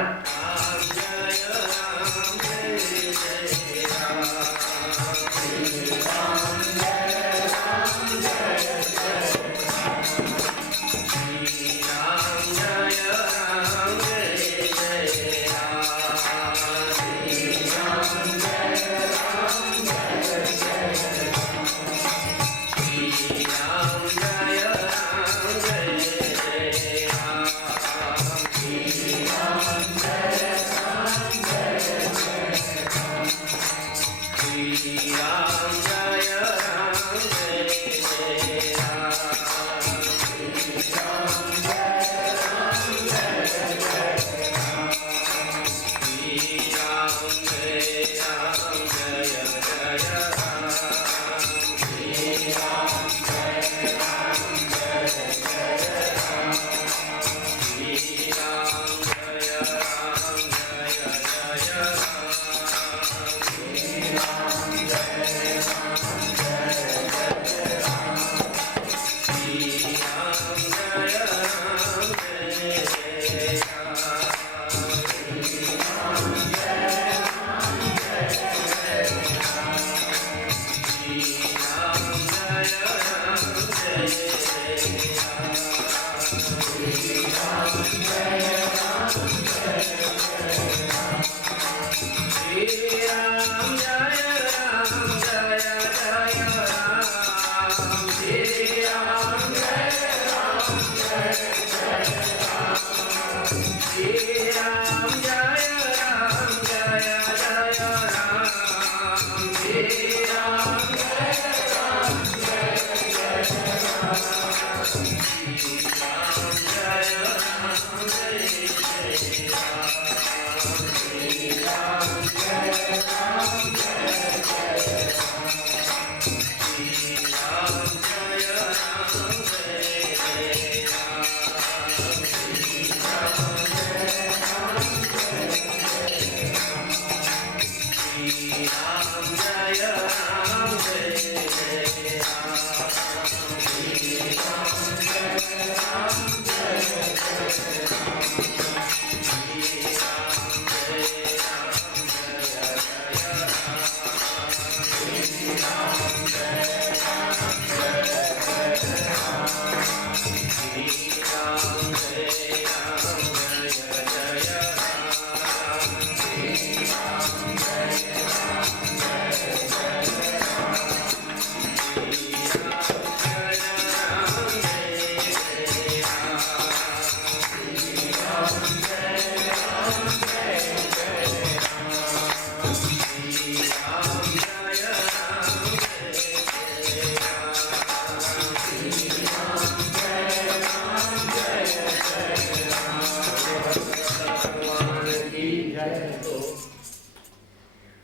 तो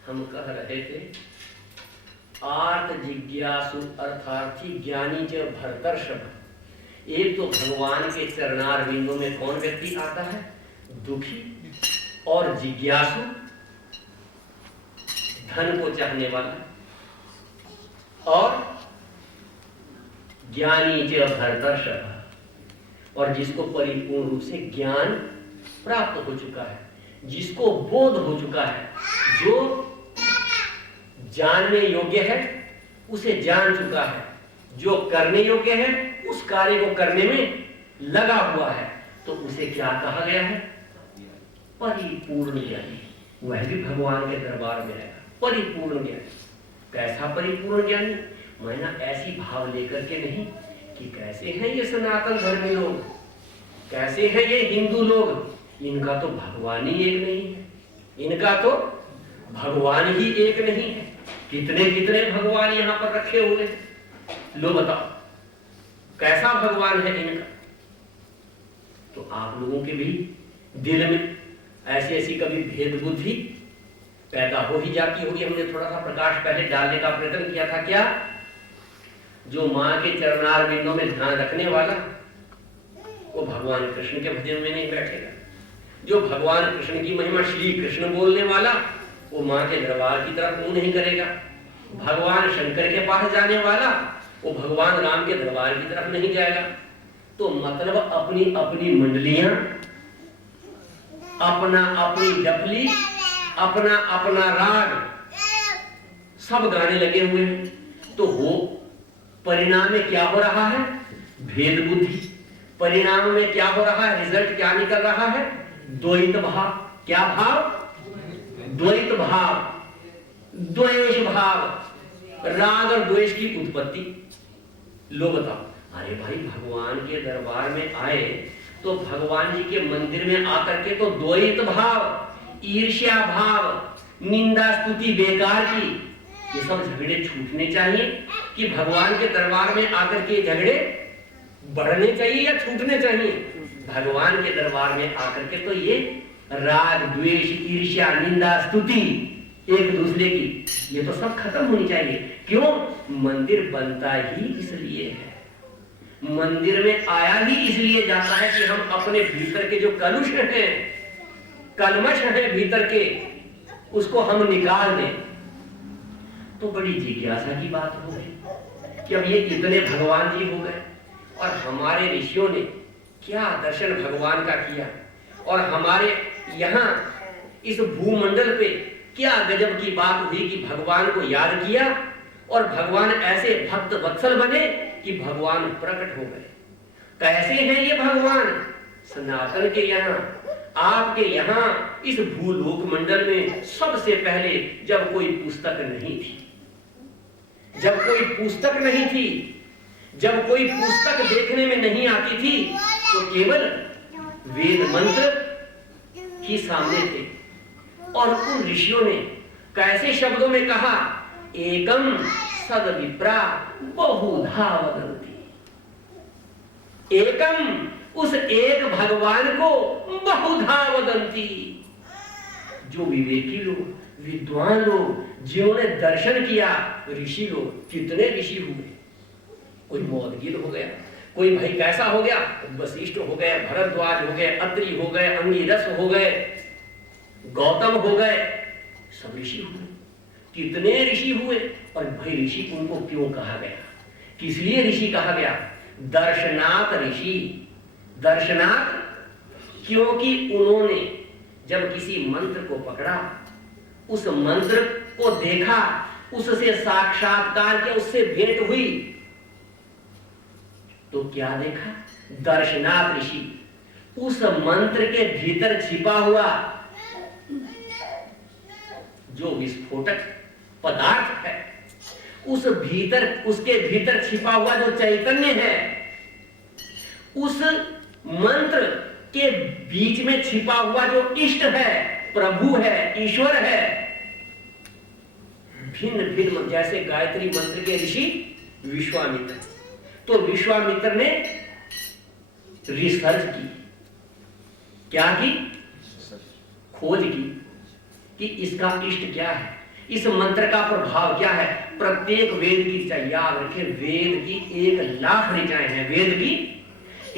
हम कह रहे थे आर्त जिज्ञासु अर्थार्थी ज्ञानी च भरतर्षभ। एक तो भगवान के चरणार बिंदु में कौन व्यक्ति आता है? दुखी और जिज्ञासु, धन को चाहने वाला, और ज्ञानी च भरतर्षभ, और जिसको परिपूर्ण रूप से ज्ञान प्राप्त हो चुका है, जिसको बोध हो चुका है, जो जानने योग्य है उसे जान चुका है, जो करने योग्य है उस कार्य को करने में लगा हुआ है, तो उसे क्या कहा गया है? परिपूर्ण ज्ञानी। वह भी भगवान के दरबार में आएगा, परिपूर्ण ज्ञानी। कैसा परिपूर्ण ज्ञानी? मैंने ऐसी भाव लेकर के नहीं कि कैसे हैं ये सनातन धर्मी लोग, कैसे हैं ये हिंदू लोग, इनका तो भगवान ही एक नहीं है, इनका तो भगवान ही एक नहीं है। कितने कितने भगवान यहाँ पर रखे हुए हैं, लो बताओ कैसा भगवान है इनका? तो आप लोगों के भी दिल में ऐसी ऐसी कभी भेद बुद्धि पैदा हो ही जाती होगी। हमने थोड़ा सा प्रकाश पहले डालने का प्रयत्न किया था। क्या? जो माँ के चरणार बिंदों में ध्यान रखने वाला वो भगवान कृष्ण के भजन में नहीं बैठेगा। जो भगवान कृष्ण की महिमा श्री कृष्ण बोलने वाला वो माँ के दरबार की तरफ मुंह नहीं करेगा। भगवान शंकर के पास जाने वाला वो भगवान राम के दरबार की तरफ नहीं जाएगा। तो मतलब अपनी अपनी मंडलियां, अपना अपनी डफली, अपना अपना राग सब गाने लगे हुए हैं। तो वो परिणाम में क्या हो रहा है? भेद बुद्धि। परिणाम में क्या हो रहा है? रिजल्ट क्या निकल रहा है? द्वैत भाव। क्या भाव? द्वैत भाव, द्वेष भाव, राग और द्वेष की उत्पत्ति। लो बताओ, अरे भाई भगवान के दरबार में आए तो भगवान जी के मंदिर में आकर के तो द्वैत भाव, ईर्ष्या भाव, निंदा स्तुति बेकार की, ये सब झगड़े छूटने चाहिए कि भगवान के दरबार में आकर के झगड़े बढ़ने चाहिए या छूटने चाहिए? भगवान के दरबार में आकर के तो ये राग द्वेष ईर्ष्या निंदा स्तुति एक दूसरे की, ये तो सब खत्म होनी चाहिए। क्यों? मंदिर बनता ही इसलिए है, मंदिर में आया ही इसलिए जाता है कि हम अपने भीतर के जो कलुष हैं, कलमश हैं भीतर के, उसको हम निकाल दें। तो बड़ी जिज्ञासा की बात हो गई कि अब ये कितने भगवान जी हो गए, और हमारे ऋषियों ने क्या दर्शन भगवान का किया, और हमारे यहाँ इस भूमंडल पे क्या गजब की बात हुई कि भगवान को याद किया और भगवान ऐसे भक्त वत्सल बने कि भगवान प्रकट हो गए। कैसे हैं ये भगवान? सनातन के यहाँ, आपके यहाँ इस भूलोक मंडल में सबसे पहले जब कोई पुस्तक नहीं थी, जब कोई पुस्तक नहीं थी, जब कोई पुस्तक देखने में नहीं आती थी, तो केवल वेद मंत्र ही सामने थे। और उन ऋषियों ने कैसे शब्दों में कहा? एकम सद विप्रा बहुधा वदन्ति। एकम, उस एक भगवान को बहुधा वदन्ति। जो विवेकी लोग, विद्वान लोग, जिन्होंने दर्शन किया, ऋषि लोग, कितने ऋषि हुए? कोई मौदगिल हो गया, कोई भाई कैसा हो गया, वशिष्ठ हो गए, भरद्वाज हो गए, अत्रि हो गए, अंगिरस हो गए, गौतम हो गए, सब ऋषि हुए। कितने ऋषि हुए? और भाई ऋषि उनको क्यों कहा गया? किस लिए ऋषि कहा गया? दर्शनात् ऋषि। दर्शनात्, क्योंकि उन्होंने जब किसी मंत्र को पकड़ा, उस मंत्र को देखा, उससे साक्षात्कार किया, उससे भेंट हुई, तो क्या देखा? दर्शनात् ऋषि। उस मंत्र के भीतर छिपा हुआ जो विस्फोटक पदार्थ है, उस भीतर, उसके भीतर छिपा हुआ जो चैतन्य है, उस मंत्र के बीच में छिपा हुआ जो इष्ट है, प्रभु है, ईश्वर है, भिन्न भिन्न, जैसे गायत्री मंत्र के ऋषि विश्वामित्र, तो विश्वामित्र ने रिसर्च की। क्या की? खोज की। कि इसका इष्ट क्या है, इस मंत्र का प्रभाव क्या है। प्रत्येक वेद की याद रखें, वेद की 1,00,000 ऋचाएं हैं, वेद की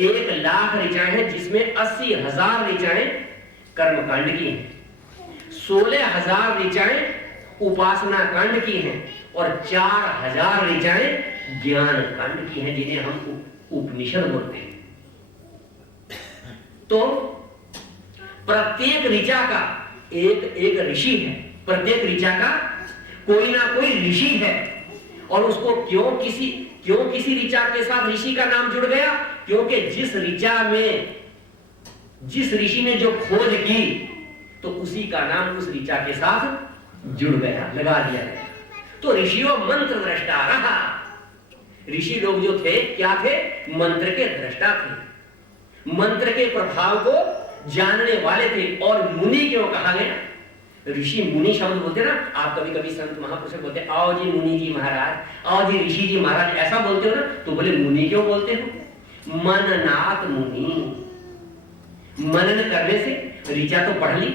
1,00,000 ऋचाएं हैं, जिसमें 80,000 ऋचाएं कर्मकांड की हैं, 16,000 ऋचाएं उपासना कांड की हैं और 4,000 ऋचाएं ज्ञान कांड की हैं, जिन्हें हम उपनिषद बोलते हैं। तो प्रत्येक ऋचा का एक ऋषि है, प्रत्येक ऋचा का कोई ना कोई ऋषि है। और उसको क्यों किसी ऋचा के साथ ऋषि का नाम जुड़ गया, क्योंकि जिस ऋचा में जिस ऋषि ने जो खोज की तो उसी का नाम उस ऋचा के साथ जुड़ गया, लगा दिया गया। तो ऋषियों मंत्र दृष्टा रहा। ऋषि लोग जो थे क्या थे, मंत्र के दृष्टा थे, मंत्र के प्रभाव को जानने वाले थे। और मुनि क्यों कहा गया, ऋषि मुनि शब्द बोलते ना, आप कभी कभी संत महापुरुष बोलते आओ जी मुनि जी महाराज, आओ जी ऋषि जी महाराज, ऐसा बोलते हो ना, तो बोले मुनि क्यों बोलते हो। मननात मुनि, मनन करने से, ऋचा तो पढ़ ली,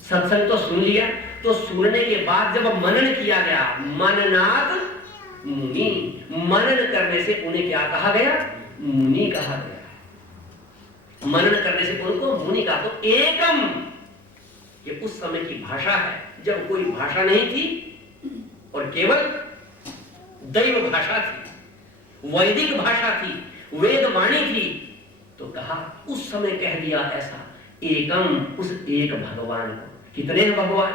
सत्संग तो सुन लिया, तो सुनने के बाद जब मनन किया गया, मननात मुनि, मनन करने से उन्हें क्या कहा गया, मुनि कहा गया। मनन करने से उनको मुनि कहा। तो एकम ये उस समय की भाषा है जब कोई भाषा नहीं थी और केवल दैव भाषा थी, वैदिक भाषा थी, वेद वाणी थी। तो कहा उस समय कह दिया ऐसा, एकम, उस एक भगवान को। कितने हैं भगवान,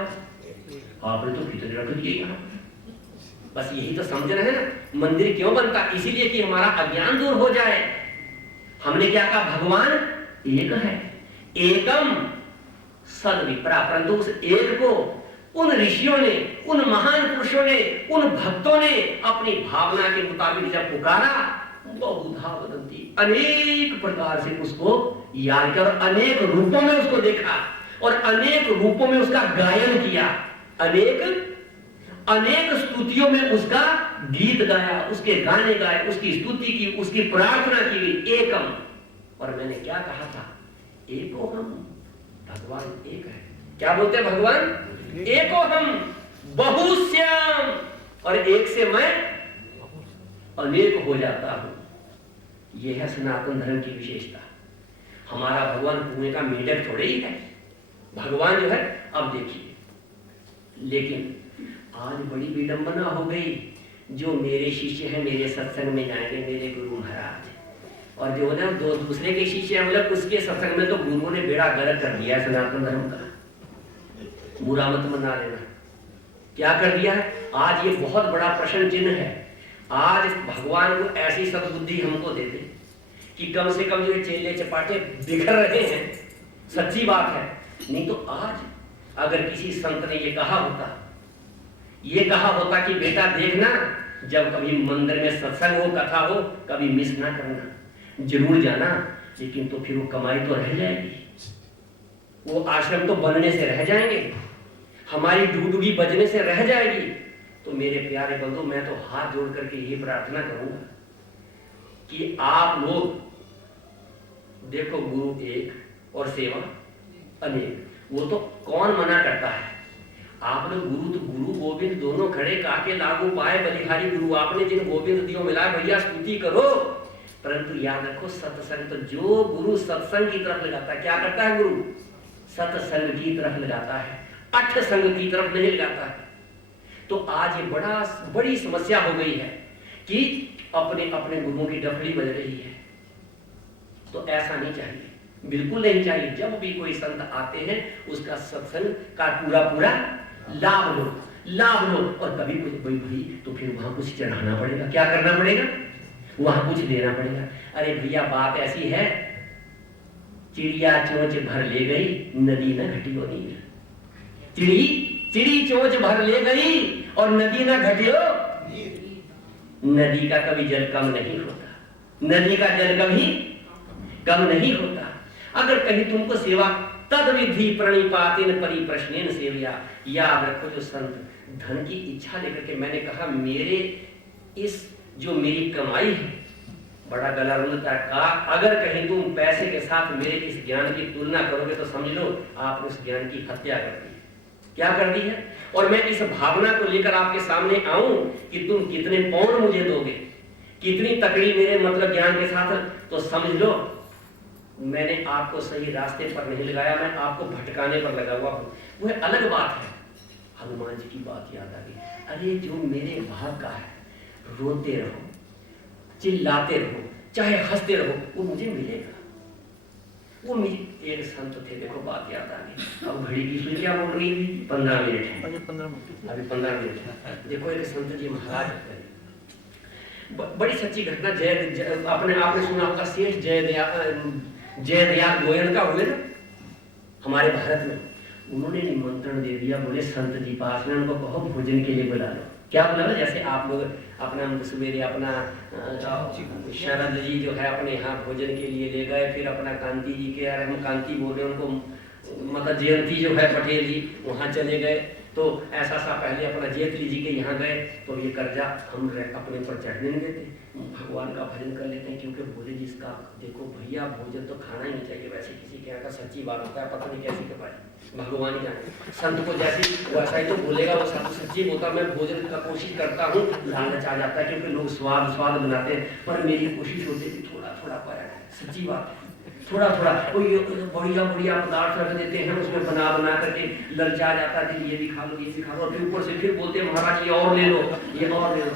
आपने तो कितने रख दिए यहाँ। बस यही तो समझ रहे हैं ना, मंदिर क्यों बनता, इसीलिए कि हमारा अज्ञान दूर हो जाए। हमने क्या कहा, भगवान एक है, एकम सद विप्रा, परंतु उस एक को उन ऋषियों ने, उन महान पुरुषों ने, उन भक्तों ने अपनी भावना के मुताबिक जब पुकारा, बहुधा वदंती, अनेक प्रकार से उसको याद कर, अनेक रूपों में उसको देखा और अनेक रूपों में उसका गायन किया, अनेक स्तुतियों में उसका गीत गाया, उसके गाने गाए, उसकी स्तुति की, उसकी प्रार्थना की गई। एकम, और मैंने क्या कहा था, एको हम, भगवान एक है। क्या बोलते हैं भगवान, एको हम बहुश्याम, और एक से मैं अनेक हो जाता हूं। यह है सनातन धर्म की विशेषता। हमारा भगवान कुएं का मेढक थोड़े ही है, भगवान जो है। अब देखिए, लेकिन आज बड़ी विडंबना हो गई, जो मेरे शिष्य हैं मेरे सत्संग में जाएंगे, मेरे गुरु महाराज, और जो है दो दूसरे के शिष्य हैं, मतलब उसके सत्संग में तो गुरुओं ने बेड़ा गर्क कर दिया है सनातन धर्म का। बुरा मत मना लेना, क्या कर दिया है। आज ये बहुत बड़ा प्रश्न चिन्ह है। आज भगवान को ऐसी सद्बुद्धि हमको दे दे कि कम से कम जो चेले चपाटे बिखर रहे हैं, सच्ची बात है। नहीं तो आज अगर किसी संत ने ये कहा होता कि बेटा देखना, जब कभी मंदिर में सत्संग हो, कथा हो, कभी मिस ना करना, जरूर जाना, लेकिन तो फिर वो कमाई तो रह जाएगी, वो आश्रम तो बनने से रह जाएंगे, हमारी डुगडुगी बजने से रह जाएगी। तो मेरे प्यारे बंधु, मैं तो हाथ जोड़ करके यही प्रार्थना करूंगा कि आप लोग देखो, गुरु एक और सेवा अनेक, वो तो कौन मना करता है। आप लोग गुरु गोविंद दोनों खड़े काके लागू पाए बलिहारी गुरु, आपने जिन गोविंद दियो मिला, भैया स्तुति करो। परंतु याद रखो, सत्संग तो जो गुरु सत्संग की तरफ लगाता है, क्या करता है गुरु, सत्संग की तरफ लगाता है, अठ संग की तरफ नहीं लगाता है। तो आज ये बड़ी समस्या हो गई है कि अपने अपने गुरुओं की डफली बज रही है। तो ऐसा नहीं चाहिए, बिल्कुल नहीं चाहिए। जब भी कोई संत आते हैं, उसका सत्संग का पूरा लाभ लो। और कभी कुछ भाई तो फिर वहां कुछ चढ़ाना पड़ेगा, क्या करना पड़ेगा, वहां कुछ देना पड़ेगा। अरे भैया, बात ऐसी है, चिड़िया चोंच भर ले गई, नदी न घटियो नीर। चिड़ी चोंच भर ले गई और नदी न घटियो। नदी का कभी जल कम नहीं होता, नदी का जल कभी कम नहीं होता। अगर कहीं तुमको सेवा तद विधि प्रणिपातेन परिप्रश्नेन सेवया, याद रखो, जो संत धन की इच्छा लेकर के, मैंने कहा मेरे इस जो मेरी कमाई है, बड़ा गला रुंधता है, अगर कहीं तुम पैसे के साथ मेरे इस ज्ञान की तुलना करोगे तो समझ लो आपने उस ज्ञान की हत्या कर दी। क्या कर दी है। और मैं इस भावना को लेकर आपके सामने आऊं कि तुम कितने पौन मुझे दोगे, कितनी तकड़ी मेरे मतलब ज्ञान के साथ, तो समझ लो मैंने आपको सही रास्ते पर नहीं लगाया, मैं आपको भटकाने पर लगा हुआ हूं। वह अलग बात है। हनुमान जी की बात याद आ गई, अरे जो मेरे भाग का है, रोते रहो, चिल्लाते रहो, चाहे हंसते रहो, वो मुझे मिलेगा। वो मुझे एक संत थे, देखो बात याद आ गई। अब घड़ी की सुई क्या बोल रही है? 15 मिनट है, अभी 15 मिनट है। देखो एक संत जी महाराज, बड़ी सच्ची घटना, अपने आपने सुना होगा सेठ जयदयाल गोयल का हुए ना हमारे भारत में। उन्होंने निमंत्रण दे दिया, बोले संत जी पास में, उनको कहो भोजन के लिए बुला लो। क्या बुला लो? जैसे आप लोग अपना सवेरे अपना शरद जी जो है अपने यहाँ भोजन के लिए ले गए, फिर अपना कांति जी के, यार हम कांति बोले उनको, मतलब जयंती जो है पटेल जी, वहाँ चले गए। तो ऐसा सा पहले अपना जेठली जी के यहाँ गए, तो ये कर्जा हम अपने पर चढ़ने नहीं देते, भगवान का भजन कर लेते हैं। क्योंकि बोले जिसका देखो भैया भोजन तो खाना ही नहीं चाहिए, वैसे किसी के यहाँ का सच्ची बात होता है, पता नहीं कैसी के पाए, भगवान ही जाने। संत को जैसे वैसा ही तो बोलेगा, वो संत सच्ची बोलता मैं भोजन का कोशिश करता हूँ, लालच आ जाता है क्योंकि लोग स्वाद बनाते हैं, पर मेरी कोशिश होती है कि थोड़ा थोड़ा पाया, सच्ची बात है, थोड़ा थोड़ा कोई बढ़िया पदार्थ रख देते हैं, उसमें बना करके ललचा जाता है, ये भी खा लो, ये भी खा लो, फिर ऊपर से फिर बोलते हैं महाराज ये और ले लो, ये और ले लो।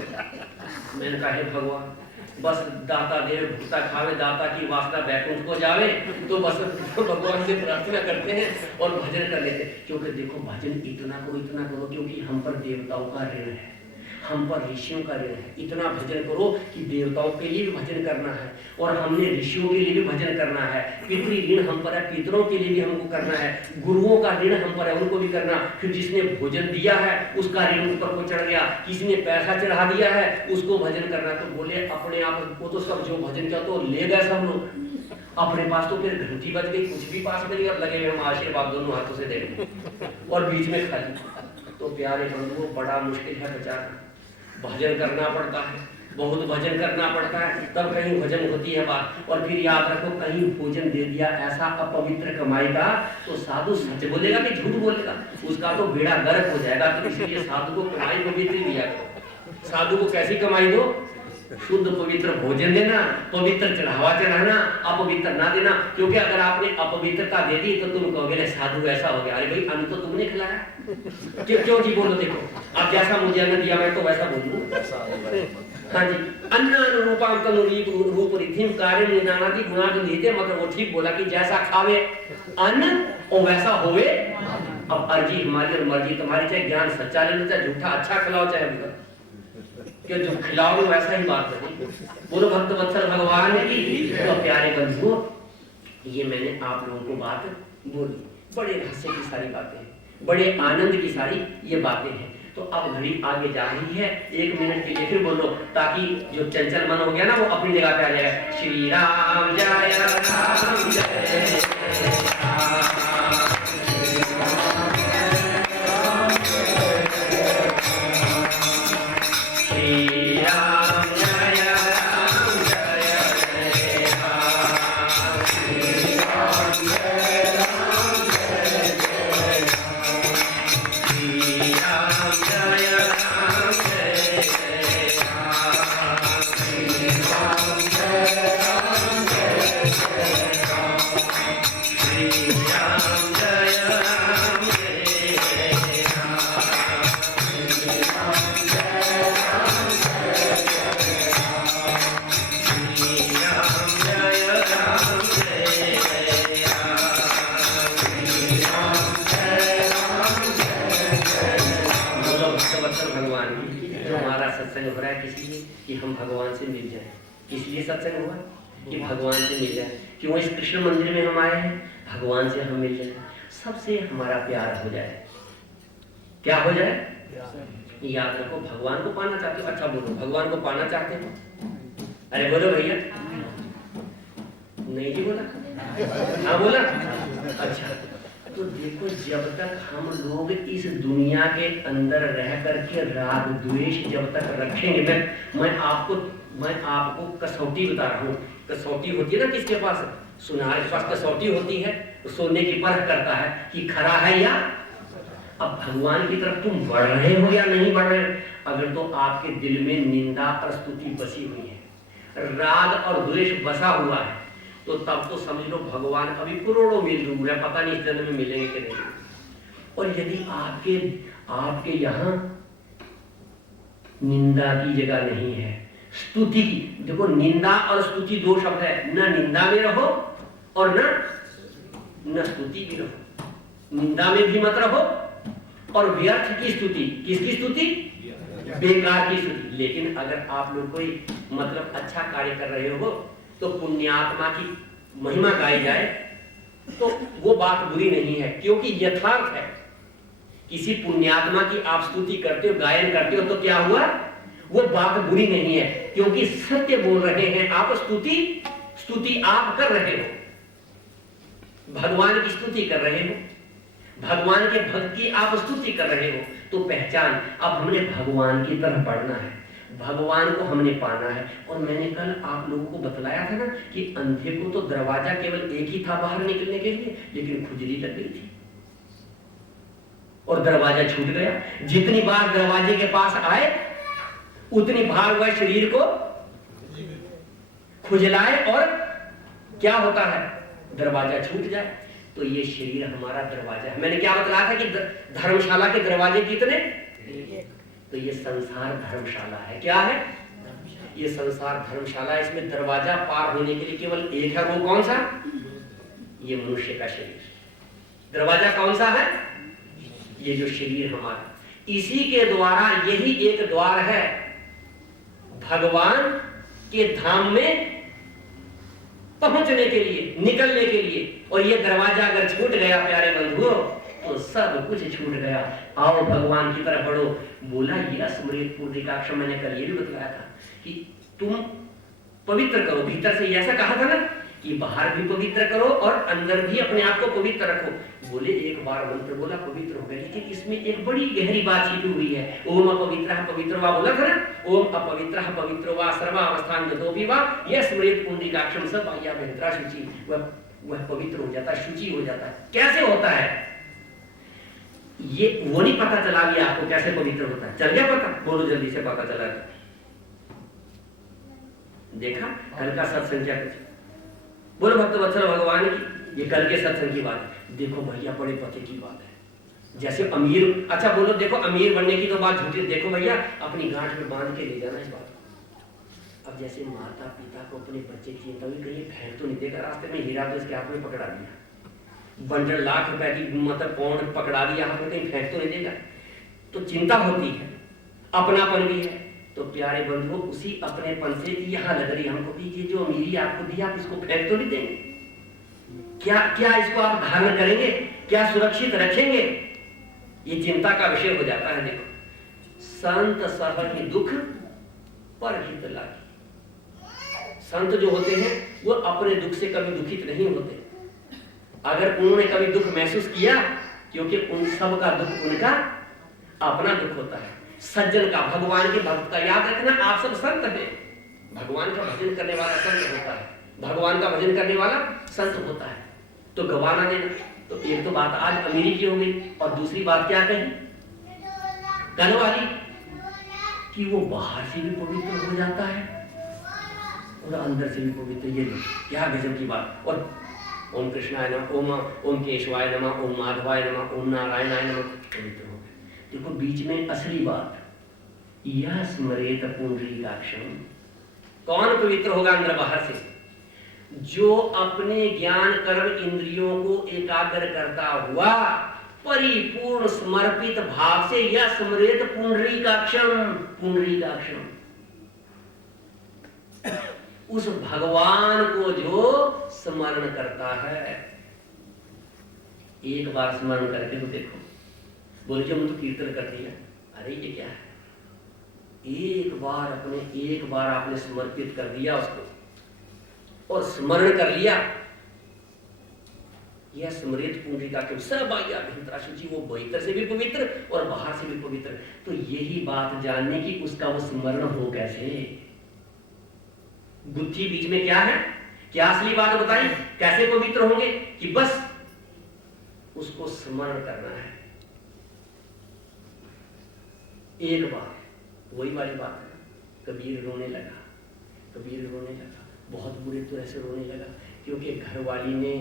मैंने कहा हे भगवान, बस दाता दे भुगता खावे, दाता की वासना बैकुंठ को जावे, तो बस भगवान से प्रार्थना करते हैं और भजन कर लेते हैं। क्योंकि देखो भजन इतना करो, क्योंकि हम पर देवताओं का ऋण है, हम पर ऋषियों का ऋण है। इतना भजन करो कि देवताओं के लिए भी भजन करना है, और हमने ऋषियों के लिए भी भजन करना है। पितृ ऋण हम पर है, पितरों के लिए भी हमको करना है, गुरुओं का ऋण हम पर है, उनको भी करना। फिर जिसने भोजन दिया है उसका ऋण ऊपर को चढ़ गया, किसी ने पैसा चढ़ा दिया है उसको भजन करना। तो बोले अपने आप वो तो सब जो भजन किया तो ले गए सब लोग, अपने पास तो फिर घंटी बज गई, कुछ भी पास में और लगे हम आशीर्वाद दोनों हाथों से देंगे, और बीच में खाली। तो प्यारे बंधुओं बड़ा मुश्किल है बेचारा, भजन करना पड़ता है, बहुत भजन करना पड़ता है, तब कहीं भजन होती है बात। और फिर याद रखो कहीं भोजन दे दिया ऐसा अपवित्र कमाई का, तो साधु सच बोलेगा कि झूठ बोलेगा, उसका तो बेड़ा गर्क हो जाएगा। तो इसलिए साधु को कमाई पवित्र दिया करो। साधु को कैसी कमाई दो? शुद्ध पवित्र भोजन देना, पवित्र चढ़ावा चढ़ाना, अपवित्र ना देना। क्योंकि अगर आपने अपवित्रता दे दी तो तुम कहोगे साधु ऐसा हो गया, अरे भाई अन्न तो तुमने खिलाया, क्यों जी बोलो, देखो अब जैसा मुझे अन्न दिया मैं तो वैसा बोलूं। हाँ जी, अन्न रूपांत रूप रिथिम कार्य निदानादि गुणा जो लेते, मतलब वो ठीक बोला कि जैसा खावे अन्न और वैसा होवे। अब अर्जी हमारी और मर्जी तुम्हारी, चाहे ज्ञान सच्चा ले लो चाहे झूठा, अच्छा खिलाओ चाहे बुरा, कि जो खिलाओगे वैसा ही बात करें। बोलो भक्त वत्सल भगवान की। तो प्यारे बंधुओं, ये मैंने आप लोगों को बात बोली, बड़े रहस्य की सारी बातें, बड़े आनंद की सारी ये बातें हैं। तो अब घड़ी आगे जा रही है, 1 मिनट के लिए फिर बोलो, ताकि जो चंचल मन हो गया ना वो अपनी जगह पे आ जाएगा। श्री राम जय राम जय राम, सत्संग हुआ कि भगवान से मिल जाए। क्यों इस कृष्ण मंदिर में हम आए हैं? भगवान से हम मिल जाए, सबसे हमारा प्यार हो जाए। क्या हो जाए? याद रखो, भगवान को पाना चाहते हो? अच्छा बोलो, भगवान को पाना चाहते हो? अरे बोलो भैया, नहीं जी बोला, हाँ बोला। अच्छा, तो देखो जब तक हम लोग इस दुनिया के अंदर रह करके राग द्वेष जब तक रखेंगे, मैं आपको कसौटी बता रहा हूँ। कसौटी होती है ना किसके पास? सुनार के पास कसौटी होती है, तो सोने की परख करता है कि खरा है या अब भगवान की तरफ तुम बढ़ रहे हो या नहीं बढ़ रहे हो? अगर तो आपके दिल में निंदा और स्तुति बसी हुई है, राग और द्वेष बसा हुआ है, तो तब तो समझ लो भगवान अभी करोड़ों मील दूर है, पता नहीं इस जन्म में मिलेंगे कि नहीं। और यदि आपके यहाँ निंदा की जगह नहीं है, स्तुति की, देखो निंदा और स्तुति दो शब्द है, न निंदा में रहो और न स्तुति भी रहो। निंदा में भी मत रहो और व्यर्थ की स्तुति, किसकी स्तुति? बेकार की स्तुति। लेकिन अगर आप लोग कोई मतलब अच्छा कार्य कर रहे हो तो पुण्यात्मा की महिमा गाई जाए तो वो बात बुरी नहीं है, क्योंकि यथार्थ है। किसी पुण्यात्मा की आप स्तुति करते हो, गायन करते हो, तो क्या हुआ? वो बात बुरी नहीं है, क्योंकि सत्य बोल रहे हैं आप। स्तुति आप कर रहे हो, भगवान की स्तुति कर रहे हो, भगवान के भक्त की आप स्तुति कर रहे हो। तो पहचान, अब हमने भगवान की तरफ बढ़ना है, भगवान को हमने पाना है। और मैंने कल आप लोगों को बतलाया था ना कि अंधे को तो दरवाजा केवल एक ही था बाहर निकलने के लिए, लेकिन खुजली लग गई थी और दरवाजा छूट गया। जितनी बार दरवाजे के पास आए उतनी बार वह शरीर को खुजलाए और क्या होता है? दरवाजा छूट जाए। तो ये शरीर हमारा दरवाजा है। मैंने क्या बतलाया था कि धर्मशाला के दरवाजे कितने? तो ये संसार धर्मशाला है। क्या है? ये संसार धर्मशाला है। इसमें दरवाजा पार होने के लिए केवल एक है, वो कौन सा? ये मनुष्य का शरीर। दरवाजा कौन सा है? ये जो शरीर हमारा, इसी के द्वारा, यही एक द्वार है भगवान के धाम में पहुंचने के लिए, निकलने के लिए। और ये दरवाजा अगर छूट गया प्यारे बंधुओं, तो सब कुछ छूट गया। आओ भगवान की तरफ बढ़ो। बोला ये स्मृत पूर्णिकाक्ष, मैंने कल ये भी बतलाया था कि तुम पवित्र करो भीतर से। ऐसा कहा था ना कि बाहर भी पवित्र करो और अंदर भी अपने आप को पवित्र रखो। बोले एक बार मंत्र बोला पवित्र हो गए, लेकिन इसमें एक बड़ी गहरी बात छिपी हुई है। ओम अपवित्रः पवित्रो वा बोला था ना, ओम अपवित्रः पवित्रो वा सर्वावस्थान गतोऽपि वा यस्मृत पुंडरीकाक्षं स बाह्याभ्यन्तरा शुचि। वह पवित्र हो जाता है, शुचि हो जाता है। कैसे होता है ये वो नहीं पता चला भी आपको कैसे पवित्र होता है? चल गया पता? बोलो जल्दी से, पता चला? देखा कल का सत्संग क्या कुछ? बोलो भक्तवत्सल भगवान की, ये कल के सत्संग की बात है। देखो भैया बड़े पते की बात है। जैसे अमीर, अच्छा बोलो, देखो अमीर बनने की तो बात झूठी। देखो भैया अपनी गांठ में बांध के ले जाना इस बात को। अब जैसे माता पिता को अपने बच्चे की चिंता हुई, कहीं फेंक तो नहीं देगा रास्ते में, हीरा तो इसके हाथ में पकड़ा दिया, बंडल लाख रुपए की मतलब पौंड पकड़ा दिया हाथ में, कहीं फेंक तो नहीं देगा। तो चिंता होती है, अपनापन भी है। तो प्यारे बंधुओं, उसी अपनेपन से यहाँ लग रही हमको कि ये जो अमीरी आपको दिया, आप इसको फेंक तो नहीं देंगे? क्या इसको आप धारण करेंगे? क्या सुरक्षित रखेंगे? ये चिंता का विषय हो जाता है। देखो, संत सहज दुख पर हित लागी। संत जो होते हैं वो अपने दुख से कभी दुखित नहीं होते। अगर उन्होंने कभी दुख महसूस किया, क्योंकि उन सब का दुख उनका अपना दुख होता है। सज्जन का, भगवान के भक्त का, याद रखना आप सब संत हैं। भगवान का भजन करने वाला संत होता है, भगवान का भजन करने वाला संत होता है। तो गवाना देना। तो एक तो बात आज अमीरी की हो गई, और दूसरी बात क्या कही कल वाली कि वो बाहर से भी पवित्र हो जाता है और अंदर से भी पवित्र। ये क्या गजब की बात। और ओम कृष्णाय नमः, ओम केशवाय नमः, ओम माधवाय नमः, ओम नारायणाय नमः, पवित्र हो गए। देखो बीच में असली बात, यह स्मरेत पुंडरीकाक्षम। कौन पवित्र होगा अंदर बाहर से? जो अपने ज्ञान कर्म इंद्रियों को एकाग्र करता हुआ परिपूर्ण समर्पित भाव से यह स्मरेत पुंडरीकाक्षम। पुंडरीकाक्षम उस भगवान को जो स्मरण करता है। एक बार स्मरण करके तो देखो। बोले जो तो कीर्तन कर दिया, अरे ये क्या है? एक बार आपने समर्पित कर दिया उसको और स्मरण कर लिया, यह स्मृत पुंडरीकाक्षम सब बाह्याभ्यन्तरा शुचि। वो भीतर से भी पवित्र और बाहर से भी पवित्र। तो यही बात जानने की उसका वो स्मरण हो कैसे? बुद्धि बीच में क्या है? क्या असली बात बताई? कैसे पवित्र होंगे? कि बस उसको स्मरण करना है। एक बार वही वाली बात है, कबीर रोने लगा, कबीर रोने लगा, बहुत बुरी तरह से रोने लगा, क्योंकि घरवाली ने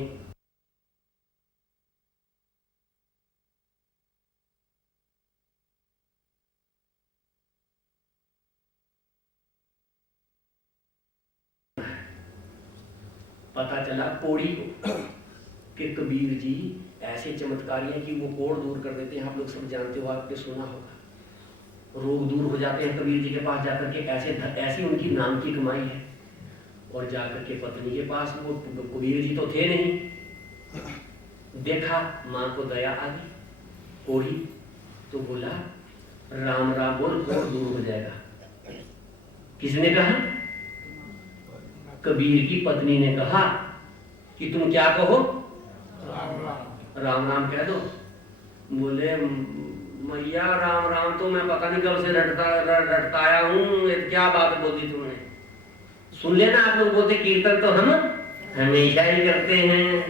पता चला कोढ़ी को कि कबीर जी ऐसे चमत्कारी हैं कि वो कोढ़ दूर कर देते हैं। आप लोग सब जानते हो, आपने सुना होगा, रोग दूर हो जाते हैं कबीर जी के पास जाकर के। ऐसी उनकी नाम की कमाई है। और जाकर के पत्नी के पास, वो कबीर जी तो थे नहीं, देखा माँ को दया आ गई, कोढ़ी तो बोला राम राम बोल, कोढ़ दूर हो जाएगा। किसने कहा? कबीर की पत्नी ने कहा कि तुम क्या कहो? राम राम कह दो। बोले मैया राम राम तो मैं पता नहीं कब से रटताया हूँ, क्या बात बोली तुमने? सुन लेना, आप लोग बोलते कीर्तन तो हम हमेशा ही करते हैं,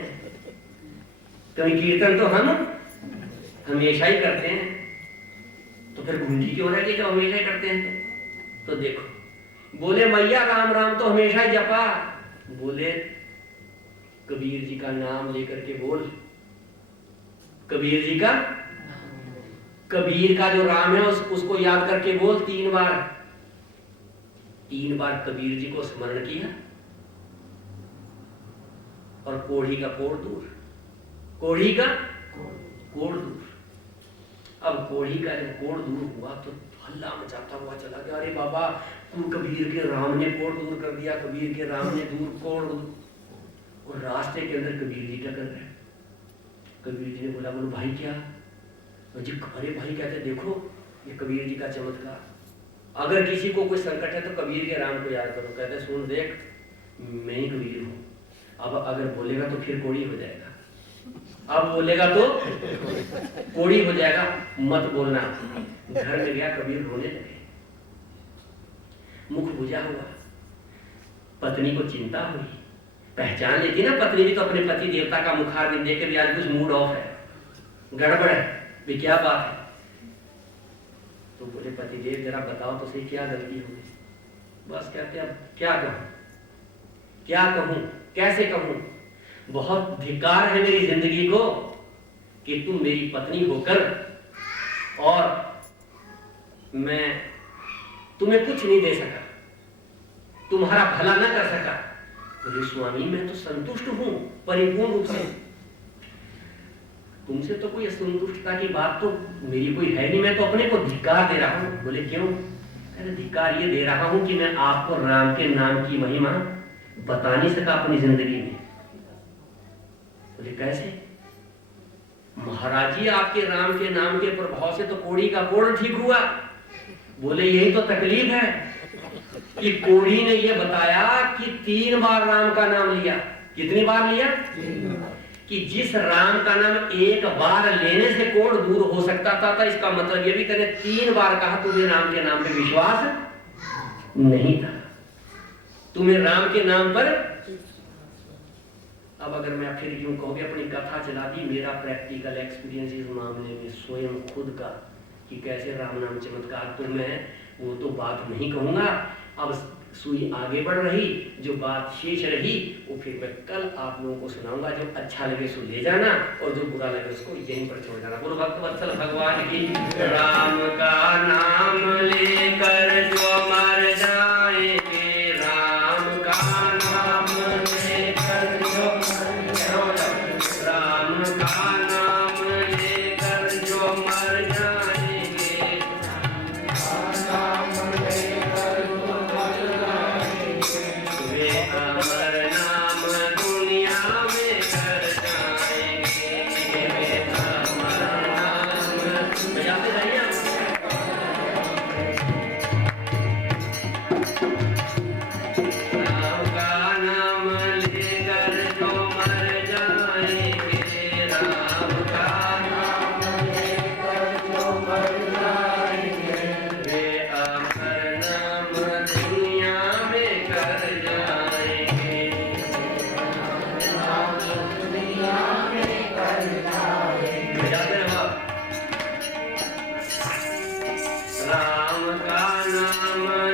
कभी कीर्तन तो हम हमेशा ही करते हैं, तो फिर गूंजी क्यों रह गई जब हमेशा ही करते हैं? तो देखो, बोले मैया राम राम तो हमेशा ही जपा। बोले कबीर जी का नाम लेकर के बोल, कबीर जी का, कबीर का जो राम है उसको याद करके बोल 3 बार। 3 बार कबीर जी को स्मरण किया और कोढ़ी का कोढ़ दूर, कोढ़ी का कोढ़ दूर। अब कोढ़ी का जब कोढ़ दूर हुआ तो हल्ला मचाता हुआ चला गया, अरे बाबा कबीर के राम ने कोढ़ दूर कर दिया, कबीर के राम ने दूर कोढ़। और रास्ते के अंदर कबीर जी टकर गए। कबीर जी ने बोला, बोलो भाई क्या? जी अरे भाई कहते देखो ये कबीर जी का चमत्कार, अगर किसी को कोई संकट है तो कबीर के राम को याद करो। कहते सुन देख, मैं ही कबीर हूँ, अब अगर बोलेगा तो फिर कोढ़ी हो जाएगा, अब बोलेगा तो कोढ़ी हो जाएगा, मत बोलना। घर में गया, कबीर रोने लगे, मुख बुझा हुआ। पत्नी को चिंता हुई, पहचान लेती ना पत्नी भी तो अपने पति देवता का मुखार दिन देख के भी आज कुछ मूड ऑफ है, गड़बड़ है, भी क्या बात है? तो बोले पति देव जरा बताओ तो सही क्या गलती हो गई? बस कहते अब क्या कहूं, क्या कहूं, कैसे कहूं? बहुत धिक्कार है मेरी जिंदगी को कि तुम मेरी पत्नी होकर और मैं तुम्हें कुछ नहीं दे सका, तुम्हारा भला न कर सका। बोले स्वामी मैं तो संतुष्ट हूं परिपूर्ण रूप से, तुमसे तो कोई असंतुष्टता की बात तो मेरी कोई है नहीं, मैं तो अपने को धिक्कार दे रहा हूं। बोले क्यों? कहते धिक्कार ये दे रहा हूं कि मैं आपको राम के नाम की महिमा बता नहीं सका अपनी जिंदगी में। बोले कैसे? महाराज जी आपके राम के नाम के प्रभाव से तो कोढ़ी का कोढ़ ठीक हुआ। बोले यही तो तकलीफ है कि कोढ़ी ने यह बताया कि 3 बार राम का नाम लिया। कितनी बार लिया? 3 बार। कि जिस राम का नाम एक बार लेने से कोढ़ दूर हो सकता था, इसका मतलब यह भी कहते 3 बार कहा तुम्हें राम के नाम पे विश्वास नहीं था, तुम्हें राम के नाम पर। अब अगर मैं फिर यूं कहूँ अपनी कथा चला दी, मेरा प्रैक्टिकल एक्सपीरियंस इस मामले में स्वयं खुद का कि कैसे राम नाम चमत्कार, तो मैं वो तो बात नहीं कहूंगा। अब सुई आगे बढ़ रही, जो बात शेष रही वो फिर मैं कल आप लोगों को सुनाऊंगा। जो अच्छा लगे सो ले जाना और जो बुरा लगे उसको यहीं पर छोड़ जाना। बोलो भक्तवत्सल भगवान की। राम का नाम लेकर जो मर जाएंगे, राम का नाम लेकर जो मर जाएंगे, राम का नाम लेकर जो मर जाएंगे, वे अमर नाम दुनिया में कर जाएंगे, वे अमर नाम। बजाते जाइए राम का नाम लेकर जो मर जाएंगे, राम का नाम लेकर जो मर जाएंगे, वे अमर नाम दुनिया में कर जाएंगे, दुनिया में कर जाएंगे। बजाते रहो।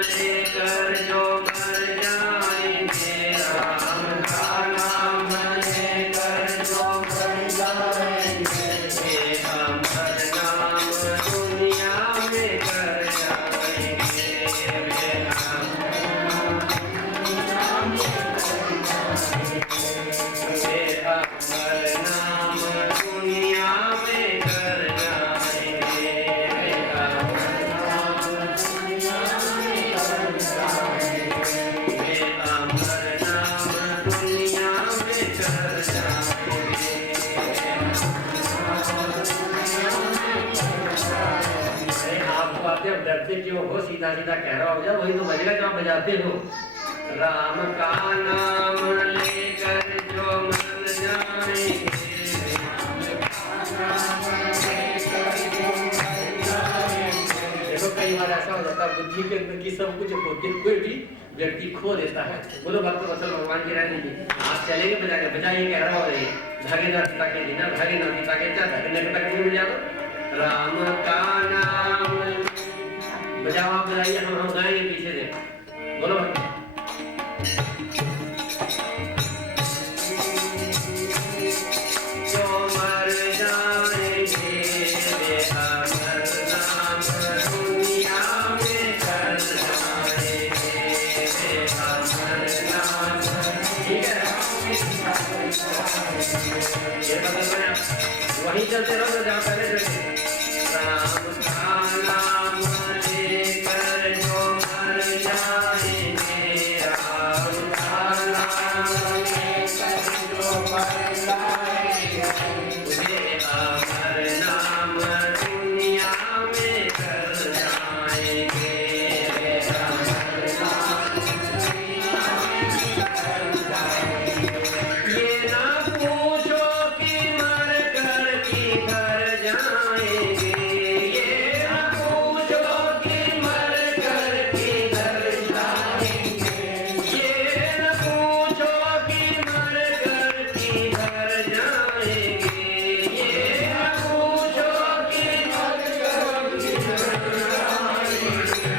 लेकर जो मर जाएंगे, राम का नाम लेकर जो मर जाएंगे, वे अमर नाम दुनिया में कर जाएंगे, वे अमर नाम दुनिया में कर जाएंगे, वे अमर नाम दुनिया में कर जाएंगे, वे अमर नाम दुनिया में कर जाएंगे। अरे आपको आते अब डरते क्यों हो? सीधा सीधा कह रहा हो जाए, वही तो बजेगा जो आप बजाते हो। राम का नाम लेकर जो मर जाएंगे, देखो कई बार ऐसा हो जाता है बुद्धि के अंदर की सब कुछ होते हुए भी व्यक्ति खो देता है। बोलो भक्त वत्सल भगवान की रहने दीजिए, आप चलेंगे बजा के बजाइए, कह रहा हो रही धागे ना सीता के बिना धागे ना सीता के क्या धागे तक नहीं बजा दो। राम का नाम बजाओ, आप बजाइए, हम गाएंगे पीछे से। बोलो भक्त। जो मर जाएंगे, वे अमर नाम दुनिया में कर जाएंगे, वे अमर नाम। ठीक है, ये बदल में वहीं चलते रहो जहाँ पहले चलते। राम का नाम लेकर जो मर जाएंगे, राम का नाम लेकर जो मर जाएंगे, वे अमर नाम दुनिया में कर जाएंगे, वे अमर नाम दुनिया में कर जाएंगे। ये ना पूछो कि मर कर किधर जाएंगे, ये ना पूछो कि मर कर किधर जाएंगे, ये ना पूछो कि मर कर किधर जाएंगे, ये ना पूछो कि मर कर किधर जाएंगे,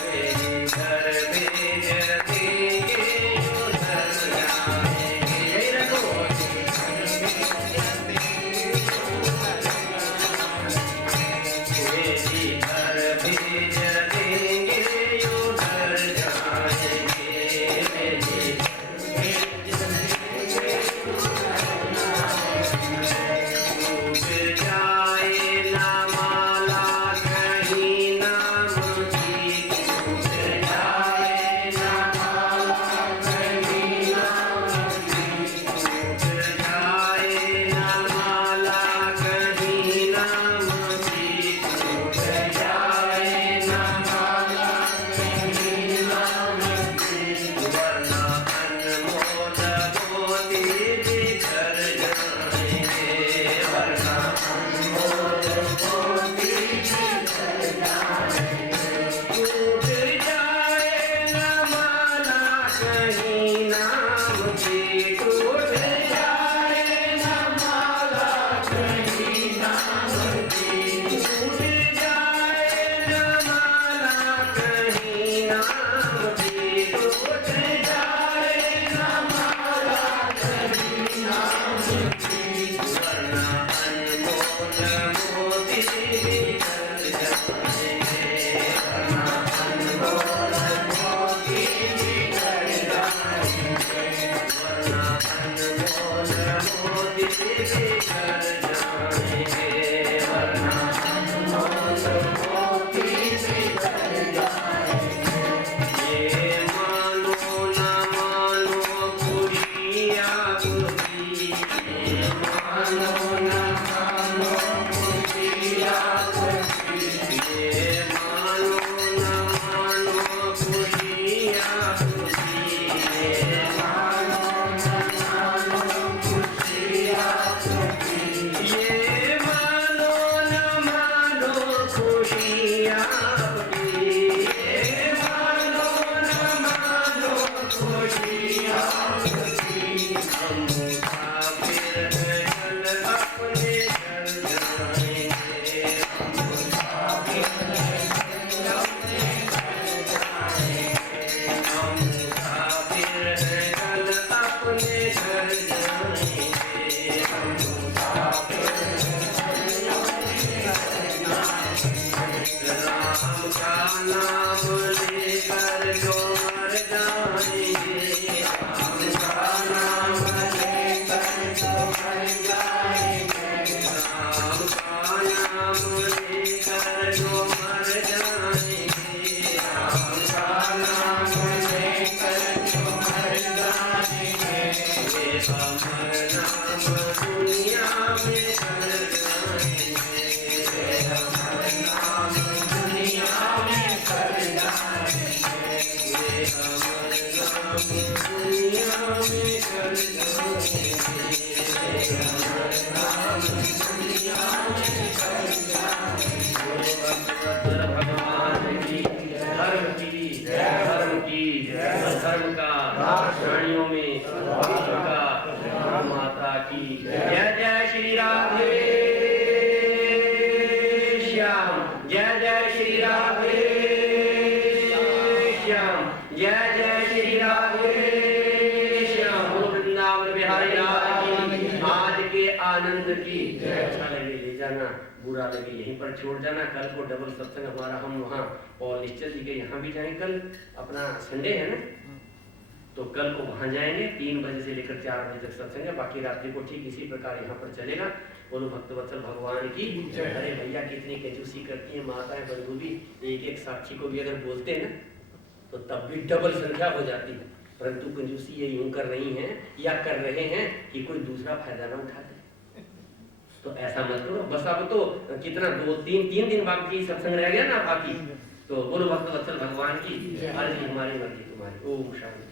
वे जिधर भेज देंगे उधर जाएंगे। यही रखो, वे जिधर भेज देंगे उधर जाएंगे, वे टूट जाए ना माला कहीं नाम की, टूट जाए ना माला कहीं नाम की, टूट जाए ना माला कहीं नाम की, टूट जाए ना माला कहीं नाम की, वरना अनमोल मोती बिखर जाएंगे, वरना अनमोल मोती बिखर जाएंगे। टूट जाए ना माला कहीं नाम की, टूट जाए ना माला कहीं नाम की, टूट जाए ना माला कहीं नाम की, टूट जाए ना माला कहीं नाम की, वरना अनमोल मोती बिखर जाएंगे, वरना अनमोल मोती बिखर जाएंगे, वरना अनमोल मोती बिखर जाएंगे, वरना अनमोल मोती बिखर जाएंगे। ये मानो न मानो बुढ़िया बुद्धि, ये मानो न मानो बुढ़िया बुद्धि, ये मानो न मानो बुढ़िया बुद्धि, ये मानो न मानो बुढ़िया बुद्धि, ये मानो न मानो बुढ़िया बुद्धि, ये मानो न मानो बुढ़िया बुद्धि। हम मुसाफिर हैं, कल अपने घर जाएंगे, हम मुसाफिर हैं, कल अपने घर जाएंगे। नाम लेकर जो मर जाएंगे, राम का नाम लेकर जो मर जाएंगे, राम का नाम लेकर जो मर जाएंगे, राम का नाम लेकर जो मर जाएंगे, वे अमर नाम दुनिया में कर जाएंगे, वे अमर नाम दुनिया में कर जाएंगे, वे अमर नाम दुनिया में कर जाएंगे, वे अमर नाम दुनिया में कर जाएंगे। भगवान की धर्म की धर्म का प्राणियों में विश्व का माता की जय जय श्री राधे श्याम, जय जय श्री राधे श्याम, जय जय श्री राधे श्याम। बोलो वृंदावन बिहारी लाल की, आज के आनंद की। अच्छा लगे ले जाना, बुरा लगे यहीं पर छोड़ जाना। कल को डबल सत्संग हमारा, हम वहाँ और निश्चल जी के यहाँ भी जाएंगे। कल अपना संडे है ना, तो कल को वहाँ जाएंगे। 3 बजे से लेकर 4 बजे तक सत्संग है। बाकी रात्रि को ठीक इसी प्रकार यहाँ पर चलेगा। बोलो भक्तवत्सल भगवान की। अरे भैया कितनी कंजूसी करती है माताएं बंधु भी। एक एक साक्षी को भी अगर बोलते हैं ना तो तब भी डबल संख्या हो जाती है। परंतु कंजूसी ये यूं कर रही हैं या कर रहे हैं कि कोई दूसरा फायदा ना उठाते। तो ऐसा मत करो। बस अब तो कितना 2-3 दिन बाकी सत्संग रह गया ना बाकी। तो बोलो भक्तवत्सल भगवान की। हमारी मर्जी तुम्हारी। ओम शांति।